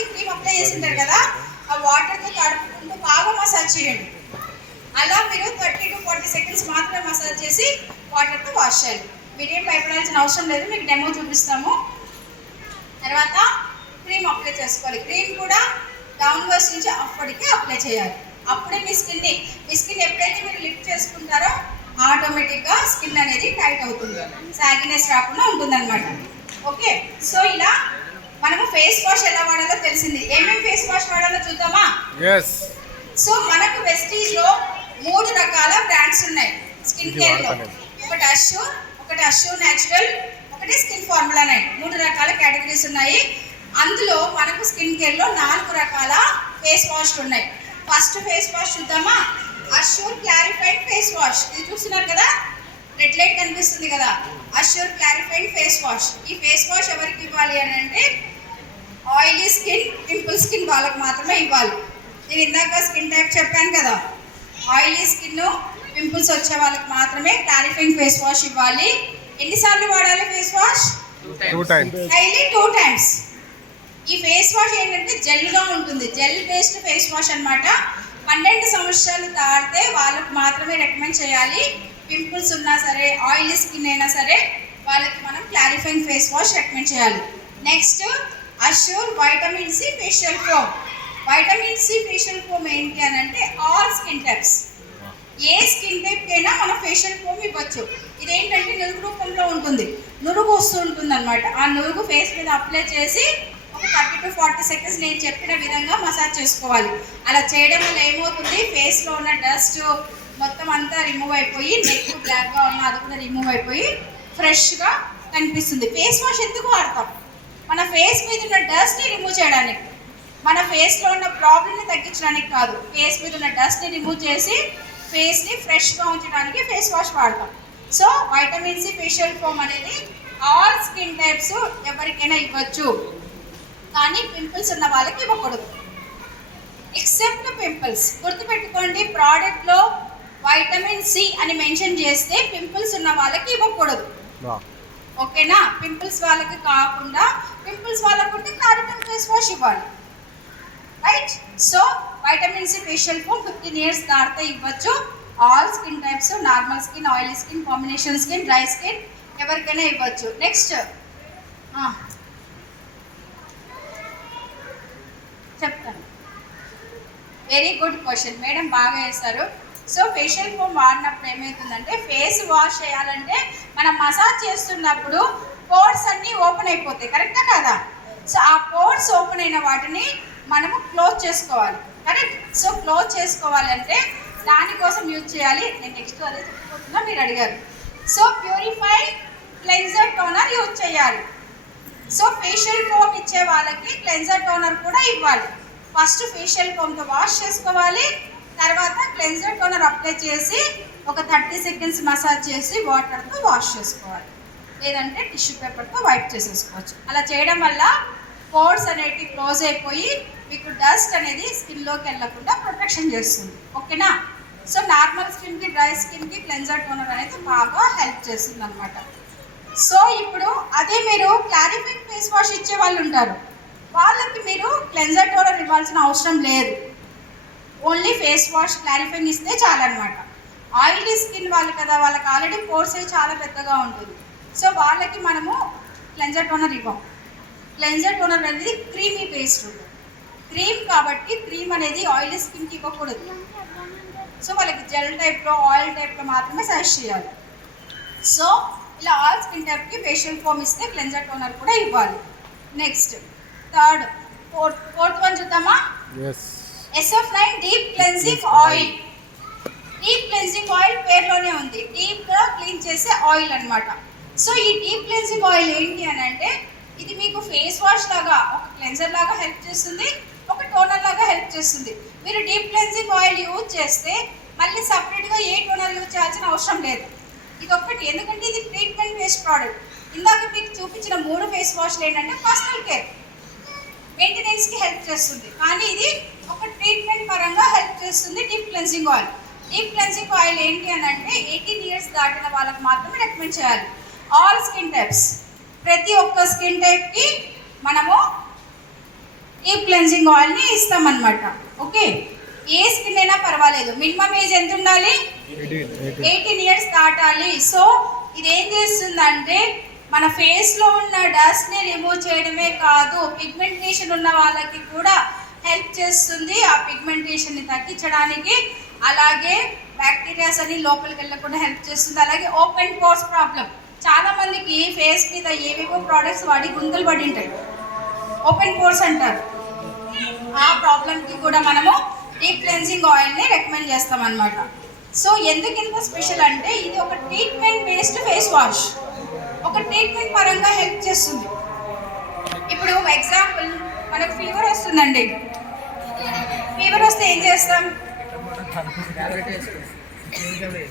Already cream apply చేసి ఉంటారు కదా, ఆ వాటర్తో తడుపుకుంటూ బాగా మసాజ్ చేయండి. అలా మీరు 30 to 40 సెకండ్స్ మాత్రమే మసాజ్ చేసి వాటర్తో వాష్ చేయాలి. మీరేం భయపడాల్సిన అవసరం లేదు, మీకు డెమో చూపిస్తాము. తర్వాత క్రీమ్ అప్లై చేసుకోవాలి. క్రీమ్ కూడా డౌన్వర్డ్స్ నుంచి అప్పటికే అప్లై చేయాలి. అప్పుడే మీ స్కిన్ ఎప్పుడైతే మీరు లిఫ్ట్ చేసుకుంటారో ఆటోమేటిక్గా స్కిన్ అనేది టైట్ అవుతుంది, సాగినెస్ రాకుండా ఉంటుందన్నమాట. ఓకే, సో ఇలా మనము ఫేస్ వాష్ ఎలా వాడాలో తెలిసింది. ఏమేమి ఫేస్ వాష్ వాడాలో చూద్దామా? సో మనకు వెస్టీజ్లో 3 రకాల బ్రాండ్స్ ఉన్నాయి స్కిన్ కేర్లో. ఒకటి అష్యూర్ న్యాచురల్, ఒకటి స్కిన్ ఫార్ములా 9. 3 రకాల కేటగిరీస్ ఉన్నాయి. అందులో మనకు స్కిన్ కేర్లో 4 రకాల ఫేస్ వాష్లు ఉన్నాయి. ఫస్ట్ ఫేస్ వాష్ చూద్దామా? Assure clarified face wash. ఇది చూస్తున్నారు కదా, రెడ్ లైట్ కనిపిస్తుంది కదా, అష్యూర్ క్లారిఫైడ్ ఫేస్ వాష్. ఈ ఫేస్ వాష్ ఎవరికి ఇవ్వాలి అని అంటే ఆయిలీ స్కిన్, పింపుల్ స్కిన్ వాళ్ళకి మాత్రమే ఇవ్వాలి. నేను ఇందాక స్కిన్ టైప్ చెప్పాను కదా, ఆయిలీ స్కిన్, పింపుల్స్ వచ్చే వాళ్ళకి మాత్రమే క్లారిఫైయింగ్ ఫేస్ వాష్ ఇవ్వాలి. ఎన్నిసార్లు వాడాలి face wash? 2 times. Daily 2 times. ఈ ఫేస్ వాష్ ఏంటంటే జెల్గా ఉంటుంది, జెల్ బేస్డ్ ఫేస్ వాష్ అనమాట. 12 సంవత్సరాలు దాటితే వాళ్ళకి మాత్రమే రికమెండ్ చేయాలి. పింపుల్స్ ఉన్నా సరే, ఆయిలీ స్కిన్ అయినా సరే వాళ్ళకి మనం క్లారిఫైయింగ్ ఫేస్ వాష్ రికమెండ్ చేయాలి. Next Assure vitamin C facial foam. Vitamin C facial foam ఏంటి అని అంటే ఆల్ స్కిన్ టైప్స్, ఏ స్కిన్ టైప్కి అయినా మనం ఫేషియల్ ఫోమ్ ఇవ్వచ్చు. ఇదేంటంటే నురుగు రూపంలో ఉంటుంది, నురుగు వస్తూ ఉంటుంది అనమాట. ఆ నురుగు ఫేస్ మీద అప్లై చేసి ఒక 30 to 40 సెకండ్స్ నేను చెప్పిన విధంగా మసాజ్ చేసుకోవాలి. అలా చేయడం వల్ల ఏమవుతుంది, ఫేస్లో ఉన్న డస్ట్ మొత్తం అంతా రిమూవ్ అయిపోయి, నెక్ బ్లాక్గా ఉన్న అది కూడా రిమూవ్ అయిపోయి ఫ్రెష్గా కనిపిస్తుంది. ఫేస్ వాష్ ఎందుకు వాడతాం? మన ఫేస్ మీద ఉన్న డస్ట్ని రిమూవ్ చేయడానికి, మన ఫేస్లో ఉన్న ప్రాబ్లమ్ని తగ్గించడానికి కాదు, ఫేస్ మీద ఉన్న డస్ట్ని రిమూవ్ చేసి ఫేస్ని ఫ్రెష్గా ఉంచడానికి ఫేస్ వాష్ వాడతాం. So vitamin C facial foam అనేది ఆల్ స్కిన్ టైప్స్ ఎవరికైనా ఇవ్వచ్చు, కానీ పింపుల్స్ ఉన్న వాళ్ళకి ఇవ్వకూడదు. Except pimples. గుర్తుపెట్టుకోండి, ప్రోడక్ట్లో వైటమిన్ సి అని మెన్షన్ చేస్తే పింపుల్స్ ఉన్న వాళ్ళకి ఇవ్వకూడదు. ఓకేనా? పింపుల్స్ వాళ్ళకి కాకుండా, పింపుల్స్ వాళ్ళకు ఉంటే క్లారిఫైయింగ్ ఫేస్ వాష్ ఇవ్వాలి. Right? So vitamin C facial foam 15 years దాటితే ఇవ్వచ్చు. All skin types, normal skin, oily skin, combination skin, dry skin ఎవరికైనా ఇవ్వచ్చు. నెక్స్ట్ చెప్తాను. వెరీ గుడ్ క్వశ్చన్, మేడం బాగా వేశారు. సో ఫేషియల్ ఫోమ్ వాడినప్పుడు ఏమవుతుందంటే, ఫేస్ వాష్ చేయాలంటే మనం మసాజ్ చేస్తున్నప్పుడు పోర్స్ అన్నీ ఓపెన్ అయిపోతాయి, కరెక్టా కదా? సో ఆ పోర్స్ ఓపెన్ అయిన వాటిని మనము క్లోజ్ చేసుకోవాలి, కరెక్ట్? సో క్లోజ్ చేసుకోవాలంటే దానికోసం యూజ్ చేయాలి. నేను నెక్స్ట్ అదే చెప్పుకుంటున్నా, మీరు అడిగారు. So purify cleanser toner use చేయాలి. సో ఫేషియల్ ఫోమ్ ఇచ్చే వాళ్ళకి క్లెన్జర్ టోనర్ కూడా ఇవ్వాలి. ఫస్ట్ ఫేషియల్ ఫోమ్తో వాష్ చేసుకోవాలి, తర్వాత క్లెన్జర్ టోనర్ అప్లై చేసి ఒక 30 సెకండ్స్ మసాజ్ చేసి వాటర్తో వాష్ చేసుకోవాలి, లేదంటే టిష్యూ పేపర్తో వైప్ చేసేసుకోవచ్చు. అలా చేయడం వల్ల పోర్స్ అనేవి క్లోజ్ అయిపోయి మీకు డస్ట్ అనేది స్కిన్లోకి వెళ్ళకుండా ప్రొటెక్షన్ చేస్తుంది. ఓకేనా? సో నార్మల్ స్కిన్కి, డ్రై స్కిన్కి క్లెన్జర్ టోనర్ అనేది బాగా హెల్ప్ చేస్తుంది అనమాట. సో ఇప్పుడు అదే మీరు క్లారిఫైయింగ్ ఫేస్ వాష్ ఇచ్చే వాళ్ళు ఉంటారు, వాళ్ళకి మీరు క్లెన్జర్ టోనర్ ఇవ్వాల్సిన అవసరం లేదు, ఓన్లీ ఫేస్ వాష్ క్లారిఫైయింగ్ ఇస్తే చాలన్నమాట. ఆయిలీ స్కిన్ వాళ్ళు కదా, వాళ్ళకి ఆల్రెడీ పోర్స్ అయి చాలా పెద్దగా ఉంటుంది. సో వాళ్ళకి మనము క్లెన్జర్ టోనర్ ఇవ్వం. క్లెన్జర్ టోనర్ అనేది క్రీమీ పేస్ట్ ఉంటుంది, క్రీమ్ కాబట్టి క్రీమ్ అనేది ఆయిలీ స్కిన్కి ఇవ్వకూడదు. సో వాళ్ళకి జెల్ టైప్లో, ఆయిల్ టైప్లో మాత్రమే సజెస్ట్ చేయాలి. సో ఇలా ఆల్ స్కిన్ టైప్కి ఫేషియల్ ఫోమ్ ఇస్తే క్లెన్జర్ టోనర్ కూడా ఇవ్వాలి. నెక్స్ట్ ఫోర్త్ వన్ చూద్దామా? SF9 deep cleansing oil. Deep cleansing oil పేరులోనే ఉంది, డీప్గా క్లీన్ చేసే ఆయిల్ అనమాట. సో ఈ డీప్ క్లెన్జింగ్ ఆయిల్ ఏంటి అని అంటే, ఇది మీకు ఫేస్ వాష్ లాగా, ఒక క్లెన్జర్ లాగా హెల్ప్ చేస్తుంది, ఒక టోనర్ లాగా హెల్ప్ చేస్తుంది. మీరు డీప్ క్లెన్జింగ్ ఆయిల్ యూజ్ చేస్తే మళ్ళీ సపరేట్గా ఏ టోనర్ యూజ్ చేయాల్సిన అవసరం లేదు. ఇది ఒక్కటి, ఎందుకంటే ఇది ట్రీట్మెంట్ బేస్డ్ ప్రోడక్ట్. ఇందాక మీకు చూపించిన 3 ఫేస్ వాష్లు ఏంటంటే పర్సనల్ కేర్, మెయింటెనెన్స్కి హెల్ప్ చేస్తుంది, కానీ ఇది ఒక ట్రీట్మెంట్ పరంగా హెల్ప్ చేస్తుంది deep cleansing oil. Deep cleansing oil ఏంటి అని అంటే 18 years దాటిన వాళ్ళకి మాత్రమే రికమెండ్ చేయాలి. ఆల్ స్కిన్ టైప్స్, ప్రతి ఒక్క స్కిన్ టైప్కి మనము డీప్ క్లెన్జింగ్ ఆయిల్ని ఇస్తామన్నమాట. ఓకే, ఏ స్కిన్ అయినా పర్వాలేదు. మినిమం ఏజ్ ఎంత ఉండాలి? 18 ఇయర్స్ దాటాలి. సో ఇదేం చేస్తుందంటే మన ఫేస్లో ఉన్న డస్ట్ని రిమూవ్ చేయడమే కాదు, పిగ్మెంటేషన్ ఉన్న వాళ్ళకి కూడా హెల్ప్ చేస్తుంది ఆ పిగ్మెంటేషన్ని తగ్గించడానికి. అలాగే బ్యాక్టీరియాస్ అని లోపలికి వెళ్ళకుండా హెల్ప్ చేస్తుంది. అలాగే ఓపెన్ పోర్స్ ప్రాబ్లం, చాలా మందికి ఫేస్ మీద ఏవేవో ప్రోడక్ట్స్ వాడి గుంతలు పడి ఉంటాయి, ఓపెన్ పోర్స్ అంటారు. ఆ ప్రాబ్లంకి కూడా మనము డీప్ క్లెన్జింగ్ ఆయిల్ని రికమెండ్ చేస్తాం అన్నమాట. సో ఎందుకు ఇంత స్పెషల్ అంటే ఇది ఒక ట్రీట్మెంట్ బేస్డ్ ఫేస్ వాష్, ఒక ట్రీట్మెంట్ పరంగా హెల్ప్ చేస్తుంది. ఇప్పుడు ఎగ్జాంపుల్ మనకు ఫీవర్ వస్తుందండి, ఫీవర్ వస్తే ఏం చేస్తాం?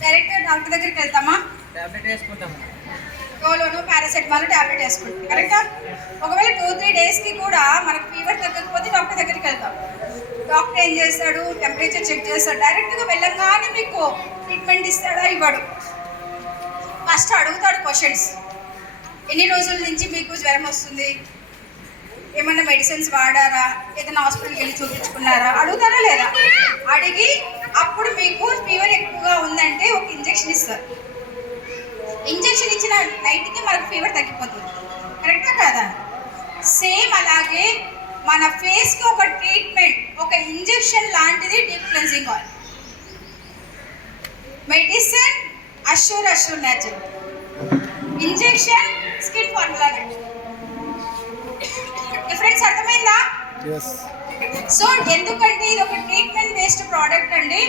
డైరెక్ట్ డాక్టర్ దగ్గరికి వెళ్తామా? డోలోను పారాసెటమాల్ ట్యాబ్లెట్ వేసుకుంటాం, కరెక్టా? ఒకవేళ 2-3 డేస్కి కూడా మనకు ఫీవర్ తగ్గకపోతే డాక్టర్ దగ్గరికి వెళ్తాం. డాక్టర్ ఏం చేస్తాడు? టెంపరేచర్ చెక్ చేస్తాడు. డైరెక్ట్గా వెళ్ళంగానే మీకు ట్రీట్మెంట్ ఇస్తాడా? ఇవ్వడు. ఫస్ట్ అడుగుతాడు క్వశ్చన్స్. ఎన్ని రోజుల నుంచి మీకు జ్వరం వస్తుంది? ఏమన్నా మెడిసిన్స్ వాడారా? ఏదైనా హాస్పిటల్కి వెళ్ళి చూపించుకున్నారా? అడుగుతారా లేదా? అడిగి అప్పుడు మీకు ఫీవర్ ఎక్కువగా ఉందంటే ఒక ఇంజెక్షన్ ఇస్తారు. ఇంజెక్షన్ ఇచ్చిన నైట్కి మనకు ఫీవర్ తగ్గిపోతుంది, కరెక్టా కాదా? సేమ్ అలాగే మన ఫేస్కి ఒక ట్రీట్మెంట్, ఒక ఇంజెక్షన్ లాంటిది deep cleansing oil. Medicine Assure natural, injection skin formula. Difference అర్థమైందా? సో ఎందుకంటే ఇది ఒక ట్రీట్మెంట్ బేస్డ్ ప్రోడక్ట్ అండి.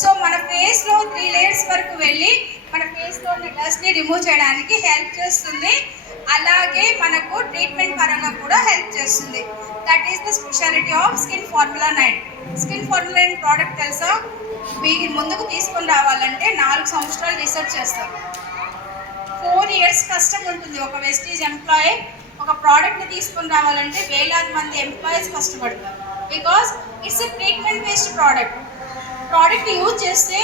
సో మన ఫేస్లో 3 లేయర్స్ వరకు వెళ్ళి మన ఫేస్లో ఉన్న డస్ట్ని రిమూవ్ చేయడానికి హెల్ప్ చేస్తుంది. అలాగే మనకు ట్రీట్మెంట్ పరంగా కూడా హెల్ప్ చేస్తుంది. That is the speciality of skin formula 9. Skin formula 9 product తెలుసా? మీరు ముందుకు తీసుకొని రావాలంటే 4 సంవత్సరాలు రీసెర్చ్ చేస్తారు, 4 ఇయర్స్ కష్టం ఉంటుంది. ఒక వెస్టీజ్ ఎంప్లాయీ ఒక ప్రోడక్ట్ని తీసుకొని రావాలంటే వేలాది మంది ఎంప్లాయీస్ కష్టపడతారు. Because it's a treatment based product use చేస్తే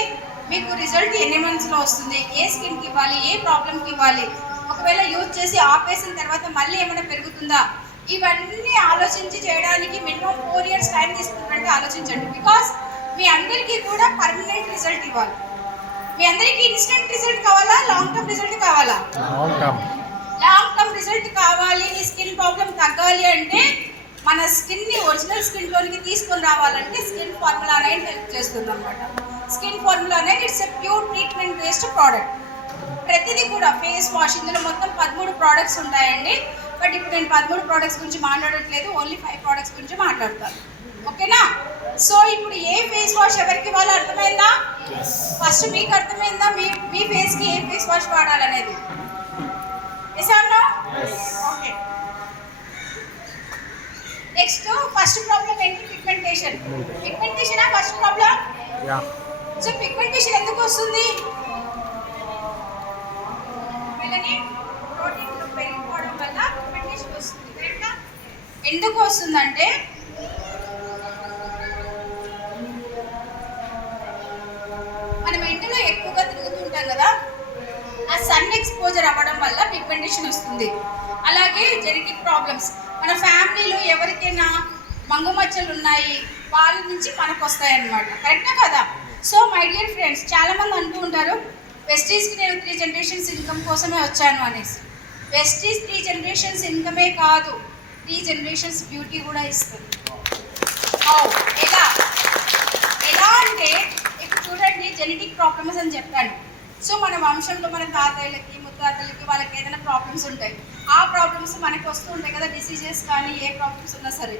మీకు రిజల్ట్ ఎన్ని మంత్స్లో వస్తుంది, ఏ స్కిన్కి ఇవ్వాలి, ఏ ప్రాబ్లంకి ఇవ్వాలి, ఒకవేళ యూజ్ చేసి ఆపేసిన తర్వాత మళ్ళీ ఏమైనా పెరుగుతుందా, ఇవన్నీ ఆలోచించి చేయడానికి మినిమం 4 ఇయర్స్ టైం తీసుకుంటారంటే ఆలోచించండి. బికాస్ మీ అందరికీ కూడా పర్మనెంట్ రిజల్ట్ ఇవ్వాలి. మీ అందరికీ ఇన్స్టెంట్ రిజల్ట్ కావాలా, లాంగ్ టర్మ్ రిజల్ట్ కావాలా? లాంగ్ టర్మ్ రిజల్ట్ కావాలి. మీ స్కిన్ ప్రాబ్లం తగ్గాలి అంటే మన స్కిన్ని ఒరిజినల్ స్కిన్ టోన్కి తీసుకొని రావాలంటే స్కిన్ ఫార్ములా 9 హెల్ప్ చేస్తుంది అనమాట. Skin formula 9 it's a pure treatment based product. ప్రతిదీ కూడా ఫేస్ వాష్, ఇందులో మొత్తం 13 ప్రోడక్ట్స్ ఉంటాయండి. బట్ ఇప్పుడు నేను 13 ప్రోడక్ట్స్ గురించి మాట్లాడట్లేదు, ఓన్లీ 5 ప్రోడక్ట్స్ గురించి మాట్లాడతాను. ఓకేనా? సో ఇప్పుడు ఏ ఫేస్ వాష్ ఎవరికి ఇవ్వాలో అర్థమైందా? ఫస్ట్ మీకు అర్థమైందా మీ ఫేస్కి ఏ ఫేస్ వాష్ వాడాలనేది? ఓకే. నెక్స్ట్ ఫస్ట్ ప్రాబ్లం ఏంటి? Pigmentation. Pigmentation first problem. So pigmentation ఎందుకు వస్తుంది? మెలనిన్ ప్రోటీన్ పెరిగిపోవడం వల్ల పిగ్మెంటేషన్ వస్తుంది, కరెక్టా? ఎందుకు వస్తుందంటే మనం ఎండలో ఎక్కువగా తిరుగుతుంటాం కదా, ఆ సన్ ఎక్స్పోజర్ అవ్వడం వల్ల పిగ్మెంటేషన్ వస్తుంది. అలాగే జెనెటిక్ ప్రాబ్లమ్స్, మన ఫ్యామిలీలో ఎవరికైనా మంగు మచ్చలు ఉన్నాయి వాళ్ళ నుంచి మనకు వస్తాయి అన్నమాట, కరెక్టా కదా? సో మై డియర్ ఫ్రెండ్స్, చాలామంది అంటూ ఉంటారు వెస్టీజ్కి నేను 3 జనరేషన్స్ ఇన్కమ్ కోసమే వచ్చాను అనేసి. వెస్టీజ్ 3 జనరేషన్స్ ఇన్కమే కాదు, 3 జనరేషన్స్ బ్యూటీ కూడా ఇస్తుంది. ఎలా అంటే ఇప్పుడు చూడండి, జెనెటిక్ ప్రాబ్లమ్స్ అని చెప్పాను. సో మన వంశంలో మన తాతయ్యలకి ముత్తాతలకి వాళ్ళకి ఏదైనా ప్రాబ్లమ్స్ ఉంటాయి, ఆ ప్రాబ్లమ్స్ మనకు వస్తూ ఉంటాయి కదా, డిసీజెస్ కానీ ఏ ప్రాబ్లమ్స్ ఉన్నా సరే.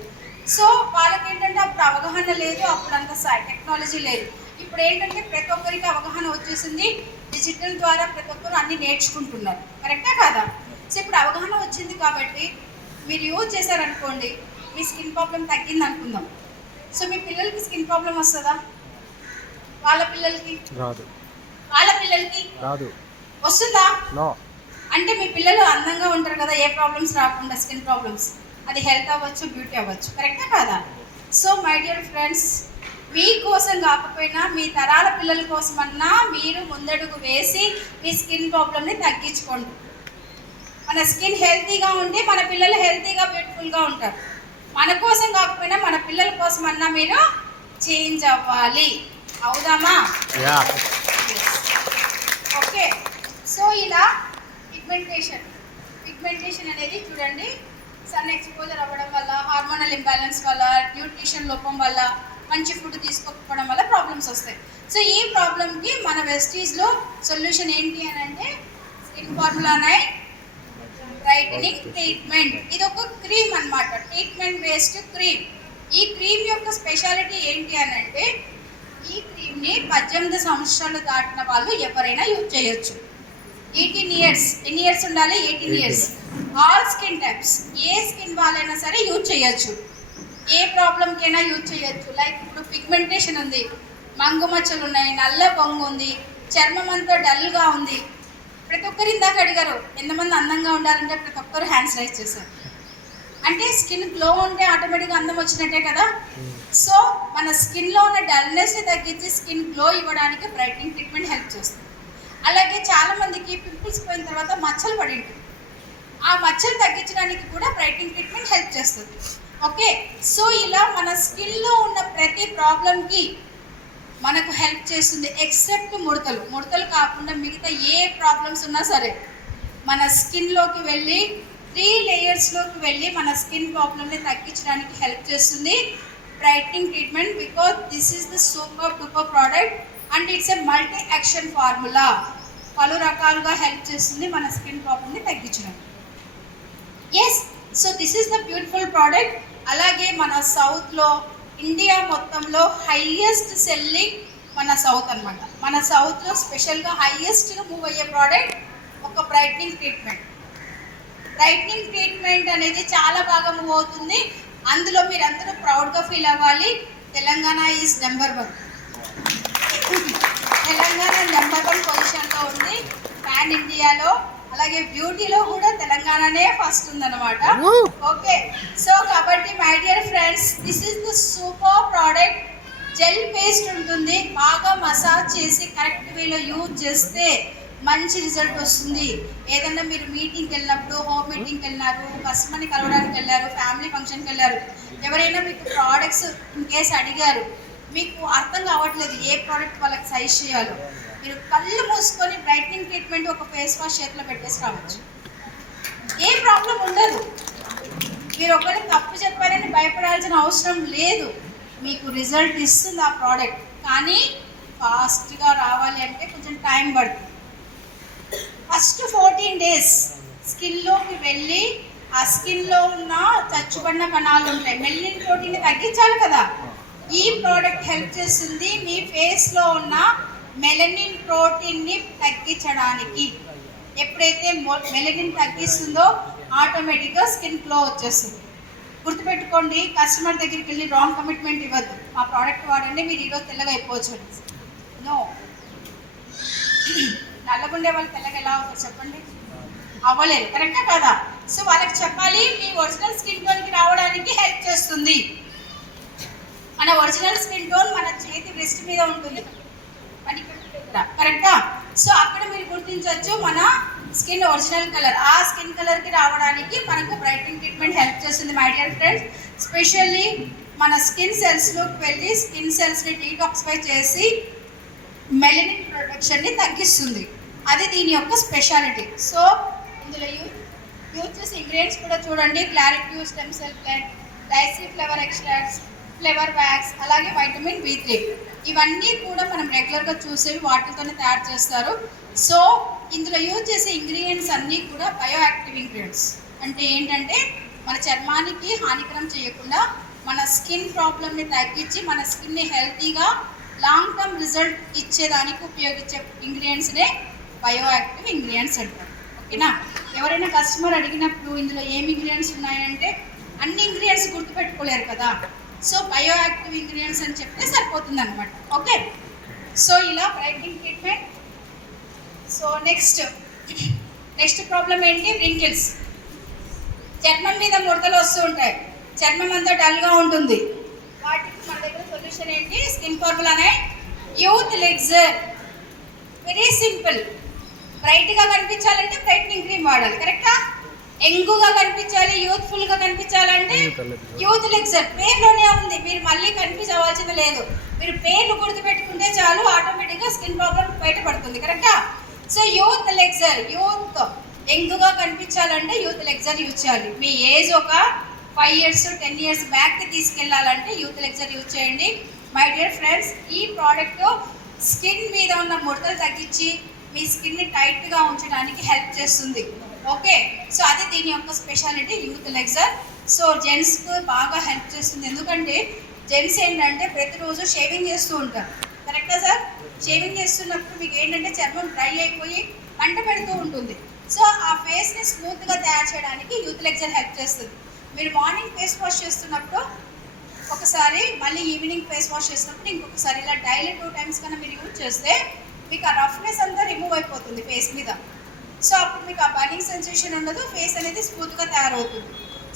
సో వాళ్ళకి ఏంటంటే అప్పుడు అవగాహన లేదు, అప్పుడు అంత టెక్నాలజీ లేదు. ఇప్పుడు ఏంటంటే ప్రతి ఒక్కరికి అవగాహన వచ్చేసింది, డిజిటల్ ద్వారా ప్రతి ఒక్కరు అన్నీ నేర్చుకుంటున్నారు, కరెక్టా కదా? సో ఇప్పుడు అవగాహన వచ్చింది కాబట్టి మీరు యూజ్ చేశారనుకోండి, మీ స్కిన్ ప్రాబ్లం తగ్గింది అనుకుందాం. సో మీ పిల్లలకి స్కిన్ ప్రాబ్లం వస్తుందా? వాళ్ళ పిల్లలకి రాదు, వస్తుందా? అంటే మీ పిల్లలు అందంగా ఉంటారు కదా, ఏ ప్రాబ్లమ్స్ రాకుండా, స్కిన్ ప్రాబ్లమ్స్, అది హెల్త్ అవ్వచ్చు, బ్యూటీ అవ్వచ్చు, కరెక్టా కాదా? సో మై డియర్ ఫ్రెండ్స్, మీకోసం కాకపోయినా మీ తరాల పిల్లల కోసమన్నా మీరు ముందడుగు వేసి మీ స్కిన్ ప్రాబ్లమ్ని తగ్గించుకోండి. మన స్కిన్ హెల్తీగా ఉంటే మన పిల్లలు హెల్తీగా బ్యూటిఫుల్గా ఉంటారు. మన కోసం కాకపోయినా మన పిల్లల కోసం అన్నా మీరు చేంజ్ అవ్వాలి. అవుదామా? ఓకే. సో ఇలా పిగ్మెంటేషన్ అనేది చూడండి, సన్ ఎక్స్పోజర్ అవ్వడం వల్ల, హార్మోనల్ ఇంబ్యాలెన్స్ వల్ల, న్యూట్రిషన్ లోపం వల్ల, మంచి ఫుడ్ తీసుకోకపోవడం వల్ల ప్రాబ్లమ్స్ వస్తాయి. సో ఈ ప్రాబ్లమ్కి మన వెస్టీజ్లో సొల్యూషన్ ఏంటి అని అంటే స్కిన్ ఫార్ములా 9 బ్రైటనింగ్ ట్రీట్మెంట్. ఇది ఒక క్రీమ్ అన్నమాట, ట్రీట్మెంట్ బేస్డ్ క్రీమ్. ఈ క్రీమ్ యొక్క స్పెషాలిటీ ఏంటి అని అంటే ఈ క్రీమ్ని 18 సంవత్సరాలు దాటిన వాళ్ళు ఎవరైనా యూజ్ చేయొచ్చు. 18 ఇయర్స్, ఎన్ని ఇయర్స్ ఉండాలి? 18 ఇయర్స్. ఆల్ స్కిన్ టైప్స్, ఏ స్కిన్ వాళ్ళైనా సరే యూజ్ చేయొచ్చు, ఏ ప్రాబ్లంకైనా యూజ్ చేయొచ్చు. లైక్ ఇప్పుడు పిగ్మెంటేషన్ ఉంది, మంగు మచ్చలు ఉన్నాయి, నల్ల పొంగు ఉంది, చర్మం అంతా డల్గా ఉంది. ప్రతి ఒక్కరు ఇందాక అడిగారు ఎంతమంది అందంగా ఉండాలంటే ప్రతి ఒక్కరు హ్యాండ్స్ రైజ్ చేశారు. అంటే స్కిన్ గ్లో ఉంటే ఆటోమేటిక్గా అందం వచ్చినట్టే కదా. సో మన స్కిన్లో ఉన్న డల్నెస్ని తగ్గించి స్కిన్ గ్లో ఇవ్వడానికి బ్రైట్నింగ్ ట్రీట్మెంట్ హెల్ప్ చేస్తుంది. అలాగే చాలామందికి పింపుల్స్ పోయిన తర్వాత మచ్చలు పడి ఉంటుంది, ఆ మచ్చలు తగ్గించడానికి కూడా బ్రైట్నింగ్ ట్రీట్మెంట్ హెల్ప్ చేస్తుంది. ఓకే. సో ఇలా మన స్కిన్లో ఉన్న ప్రతి ప్రాబ్లంకి మనకు హెల్ప్ చేస్తుంది. ఎక్సెప్ట్ ముడతలు కాకుండా మిగతా ఏ ప్రాబ్లమ్స్ ఉన్నా సరే మన స్కిన్లోకి వెళ్ళి 3 లేయర్స్లోకి వెళ్ళి మన స్కిన్ ప్రాబ్లమ్ని తగ్గించడానికి హెల్ప్ చేస్తుంది brightening treatment. Because this is the super duper product and it's a multi action formula. పలు రకాలుగా హెల్ప్ చేస్తుంది మన స్కిన్ ప్రాబ్లమ్ని తగ్గించడానికి. Yes, so this is the beautiful product. అలాగే మన సౌత్లో, ఇండియా మొత్తంలో హైయెస్ట్ సెల్లింగ్ మన సౌత్ అనమాట. మన సౌత్లో స్పెషల్గా హైయెస్ట్గా మూవ్ అయ్యే ప్రోడక్ట్ ఒక బ్రైట్నింగ్ ట్రీట్మెంట్. బ్రైట్నింగ్ ట్రీట్మెంట్ అనేది చాలా బాగా మూవ్ అవుతుంది. అందులో మీరు అందరూ ప్రౌడ్గా ఫీల్ అవ్వాలి. Telangana is number 1. Telangana number 1 పొజిషన్లో ఉంది పాన్ ఇండియాలో. అలాగే బ్యూటీలో కూడా తెలంగాణనే ఫస్ట్ ఉందన్నమాట. ఓకే. సో కాబట్టి my dear friends, this is the super product. Gel paste ఉంటుంది, బాగా మసాజ్ చేసి కరెక్ట్ వేలో యూజ్ చేస్తే మంచి రిజల్ట్ వస్తుంది. ఏదైనా మీరు మీటింగ్కి వెళ్ళినప్పుడు, హోమ్ మీటింగ్కి వెళ్ళినారు, కస్టమర్ని కలవడానికి వెళ్ళారు, ఫ్యామిలీ ఫంక్షన్కి వెళ్ళారు, ఎవరైనా మీకు ప్రోడక్ట్స్ ఇన్ కేసు అడిగారు, మీకు అర్థం కావట్లేదు ఏ ప్రోడక్ట్ వాళ్ళకి సజెస్ట్ చేయాలో, మీరు కళ్ళు మూసుకొని బ్రైట్నింగ్ ట్రీట్మెంట్ ఒక ఫేస్ వాష్ చేతిలో పెట్టేసి రావచ్చు. ఏ ప్రాబ్లం ఉండదు. మీరు ఒకవేళ తప్పు చెప్పారని భయపడాల్సిన అవసరం లేదు. మీకు రిజల్ట్ ఇస్తుంది ఆ ప్రోడక్ట్. కానీ ఫాస్ట్గా రావాలి అంటే కొంచెం టైం పడుతుంది. ఫస్ట్ 14 డేస్ స్కిన్లోకి వెళ్ళి ఆ స్కిన్లో ఉన్న చచ్చుబడిన కణాలు ఉంటాయి, మెల్లిన్ ప్రోటీన్ని తగ్గించాలి కదా. ఈ ప్రోడక్ట్ హెల్ప్ చేస్తుంది మీ ఫేస్లో ఉన్న మెలనిన్ ప్రోటీన్ని తగ్గించడానికి. ఎప్పుడైతే మెలనిన్ తగ్గిస్తుందో ఆటోమేటిక్గా స్కిన్ గ్లో వచ్చేస్తుంది. గుర్తుపెట్టుకోండి, కస్టమర్ దగ్గరికి వెళ్ళి రాంగ్ కమిట్మెంట్ ఇవ్వద్దు. ఆ ప్రోడక్ట్ వాడండి, మీరు ఈరోజు తెల్లగా అయిపోవచ్చు. నో, నల్లగుండే వాళ్ళు తెల్లగా ఎలా అవుతారు చెప్పండి? అవ్వలేరు, కరెక్టా కదా? సో వాళ్ళకి చెప్పాలి మీ ఒరిజినల్ స్కిన్ టోన్కి రావడానికి హెల్ప్ చేస్తుంది. మన ఒరిజినల్ స్కిన్ టోన్ మన చేతి రిస్ట్ మీద ఉంటుంది, కరెక్టా? సో అక్కడ మీరు గుర్తించవచ్చు మన స్కిన్ ఒరిజినల్ కలర్. ఆ స్కిన్ కలర్కి రావడానికి మనకు బ్రైట్నింగ్ ట్రీట్మెంట్ హెల్ప్ చేస్తుంది మై డియర్ ఫ్రెండ్స్. స్పెషల్లీ మన స్కిన్ సెల్స్లోకి వెళ్ళి స్కిన్ సెల్స్ని డీటాక్సిఫై చేసి మెలనిన్ ప్రొడక్షన్ని తగ్గిస్తుంది. అది దీని యొక్క స్పెషాలిటీ. సో ఇందులో యూజ్ చేసే ఇంగ్రీడియంట్స్ కూడా చూడండి. Clarity, stem cell plant, daisy flavour extracts, flavour wax, అలాగే వైటమిన్ B3. ఇవన్నీ కూడా మనం రెగ్యులర్గా చూసేవి, వాటితోనే తయారు చేస్తారు. సో ఇందులో యూజ్ చేసే ఇంగ్రీడియంట్స్ అన్నీ కూడా బయో యాక్టివ్ ఇంగ్రీడియంట్స్. అంటే ఏంటంటే మన చర్మానికి హానికరం చేయకుండా మన స్కిన్ ప్రాబ్లమ్ని తగ్గించి మన స్కిన్ని హెల్తీగా లాంగ్ టర్మ్ రిజల్ట్ ఇచ్చేదానికి ఉపయోగించే ఇంగ్రీడియంట్స్నే బయో యాక్టివ్ ఇంగ్రీడియంట్స్ అంటారు. ఓకేనా? ఎవరైనా కస్టమర్ అడిగినప్పుడు ఇందులో ఏమి ఇంగ్రీడియంట్స్ ఉన్నాయంటే అన్ని ఇంగ్రీడియంట్స్ గుర్తుపెట్టుకోలేరు కదా. సో బయో యాక్టివ్ ఇంగ్రీడియంట్స్ అని చెప్తే సరిపోతుంది అనమాట. ఓకే. సో ఇలా brightening treatment. So next problem ఏంటి? రింకిల్స్. చర్మం మీద ముడతలు వస్తూ ఉంటాయి, చర్మం అంతా డల్గా ఉంటుంది. వాటికి మన దగ్గర సొల్యూషన్ ఏంటి? స్కిన్ ఫార్ములానే యూత్ ఎలిక్సర్. Very simple. బ్రైట్గా కనిపించాలంటే బ్రైట్నింగ్ క్రీమ్ వాడాలి, కరెక్టా? యంగ్గా కనిపించాలి, యూత్ఫుల్గా కనిపించాలంటే యూత్ లెక్చర్ పేరులోనే ఉంది. మీరు మళ్ళీ కన్ఫ్యూజ్ అవ్వాల్సింది లేదు. మీరు పేర్లు గుర్తుపెట్టుకుంటే చాలు, ఆటోమేటిక్గా స్కిన్ ప్రాబ్లం బయటపడుతుంది. కరెక్టా? సో యూత్ లెక్చర్, యూత్ యంగ్గా కనిపించాలంటే యూత్ లెక్చర్ యూజ్ చేయాలి. మీ ఏజ్ ఒక 5 years 10 years బ్యాక్కి తీసుకెళ్లాలంటే యూత్ లెక్చర్ యూజ్ చేయండి. మై డియర్ ఫ్రెండ్స్, ఈ ప్రోడక్ట్ స్కిన్ మీద ఉన్న ముడతలు తగ్గించి మీ స్కిన్ని టైట్గా ఉంచడానికి హెల్ప్ చేస్తుంది. ఓకే, సో అది దీని యొక్క స్పెషాలిటీ యూత్ లెక్చర్. సో జెంట్స్కి బాగా హెల్ప్ చేస్తుంది. ఎందుకంటే జెంట్స్ ఏంటంటే ప్రతిరోజు షేవింగ్ చేస్తూ ఉంటారు. కరెక్టా సార్? షేవింగ్ చేస్తున్నప్పుడు మీకు ఏంటంటే చర్మం డ్రై అయిపోయి మంట పెడుతూ ఉంటుంది. సో ఆ ఫేస్ని స్మూత్గా తయారు చేయడానికి యూత్ లెక్చర్ హెల్ప్ చేస్తుంది. మీరు మార్నింగ్ ఫేస్ వాష్ చేస్తున్నప్పుడు ఒకసారి, మళ్ళీ ఈవినింగ్ ఫేస్ వాష్ చేసినప్పుడు ఇంకొకసారి, ఇలా డైలీ 2 times కన్నా మీరు యూజ్ చేస్తే మీకు ఆ రఫ్నెస్ అంతా రిమూవ్ అయిపోతుంది ఫేస్ మీద. సో అప్పుడు మీకు ఆ బర్నింగ్ సెన్సేషన్ ఉండదు, ఫేస్ అనేది స్మూత్గా తయారవుతుంది.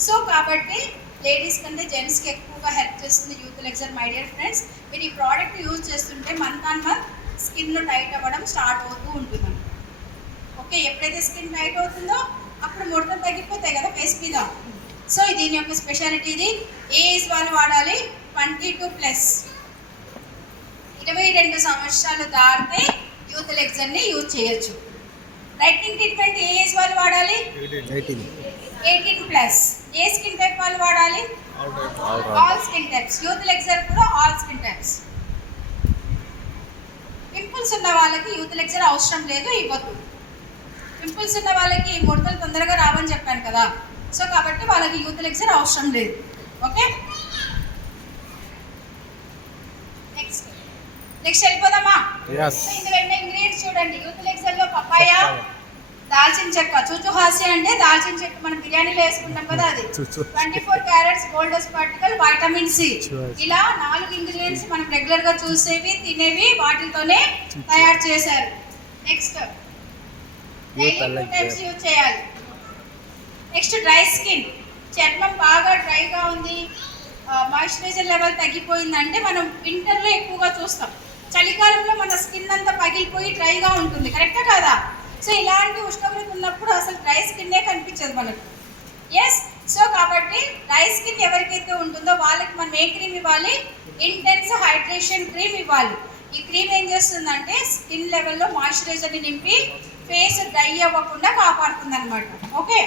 సో కాబట్టి లేడీస్ కంటే జెంట్స్కి ఎక్కువగా హెల్ప్ చేస్తుంది youth lecture. My dear friends, మీరు ఈ ప్రోడక్ట్ యూజ్ చేస్తుంటే month on month skin tight అవ్వడం స్టార్ట్ అవుతూ ఉంటుంది. ఓకే, ఎప్పుడైతే స్కిన్ టైట్ అవుతుందో అప్పుడు ముడతలు తగ్గిపోతాయి కదా ఫేస్ మీద. సో దీని యొక్క స్పెషాలిటీ ఇది. ఏ ఏజ్ వాళ్ళు వాడాలి? 22+, 22 సంవత్సరాలు దాటితే యూత్ లెక్చర్ని యూజ్ చేయొచ్చు. లైట్నింగ్ ట్రీట్మెంట్ ఏ ఏజ్ వాళ్ళు వాడాలి? 18+. ఏ స్కిన్ టైప్ వాళ్ళు వాడాలి? All skin types. Youth lecture కూడా ఆల్ స్కిన్ టైప్స్. పింపుల్స్ ఉన్న వాళ్ళకి యూత్ లెక్చర్ అవసరం లేదు, ఇవ్వద్దు. పింపుల్స్ ఉన్న వాళ్ళకి ముడతలు తొందరగా రావని చెప్పాను కదా, సో కాబట్టి వాళ్ళకి యూత్ లెక్చర్ అవసరం లేదు. ఓకే, నెక్స్ట్ వెళ్ళిపోదామా? ఇందులో ఇంగ్రీడియంట్స్ చూడండి. యూత్ లెక్చర్లో పపాయ, దాల్చిన చెక్క, చూచుహాసి అంటే దాల్చిన చెక్క మనం బిర్యానీలో వేసుకుంటాం కదా, అది 24 carats గోల్డస్ పార్టికల్, వైటమిన్ సి. ఇలా 4 ఇంగ్రీడియంట్స్ మనం రెగ్యులర్గా చూసేవి, తినేవి, వాటితోనే తయారు చేశారు. నెక్స్ట్ డైలీ 2 times యూజ్ చేయాలి. నెక్స్ట్ డ్రై స్కిన్, చర్మం బాగా డ్రైగా ఉంది, మాయిశ్చరైజర్ లెవెల్ తగ్గిపోయిందంటే మనం వింటర్లో ఎక్కువగా చూస్తాం. చలికాలంలో మన స్కిన్ అంతా పగిలిపోయి డ్రైగా ఉంటుంది. కరెక్టా కాదా? సో ఇలాంటి ఉష్ణోగ్రత ఉన్నప్పుడు అసలు డ్రై స్కిన్నే కనిపించదు మనకు. ఎస్, సో కాబట్టి డ్రై స్కిన్ ఎవరికైతే ఉంటుందో వాళ్ళకి మనం ఏ క్రీమ్ ఇవ్వాలి? ఇంటెన్స్ హైడ్రేషన్ క్రీమ్ ఇవ్వాలి. ఈ క్రీమ్ ఏం చేస్తుందంటే స్కిన్ లెవెల్లో మాయిశ్చరైజర్ని నింపి ఫేస్ డ్రై అవ్వకుండా కాపాడుతుంది అనమాట. ఓకే,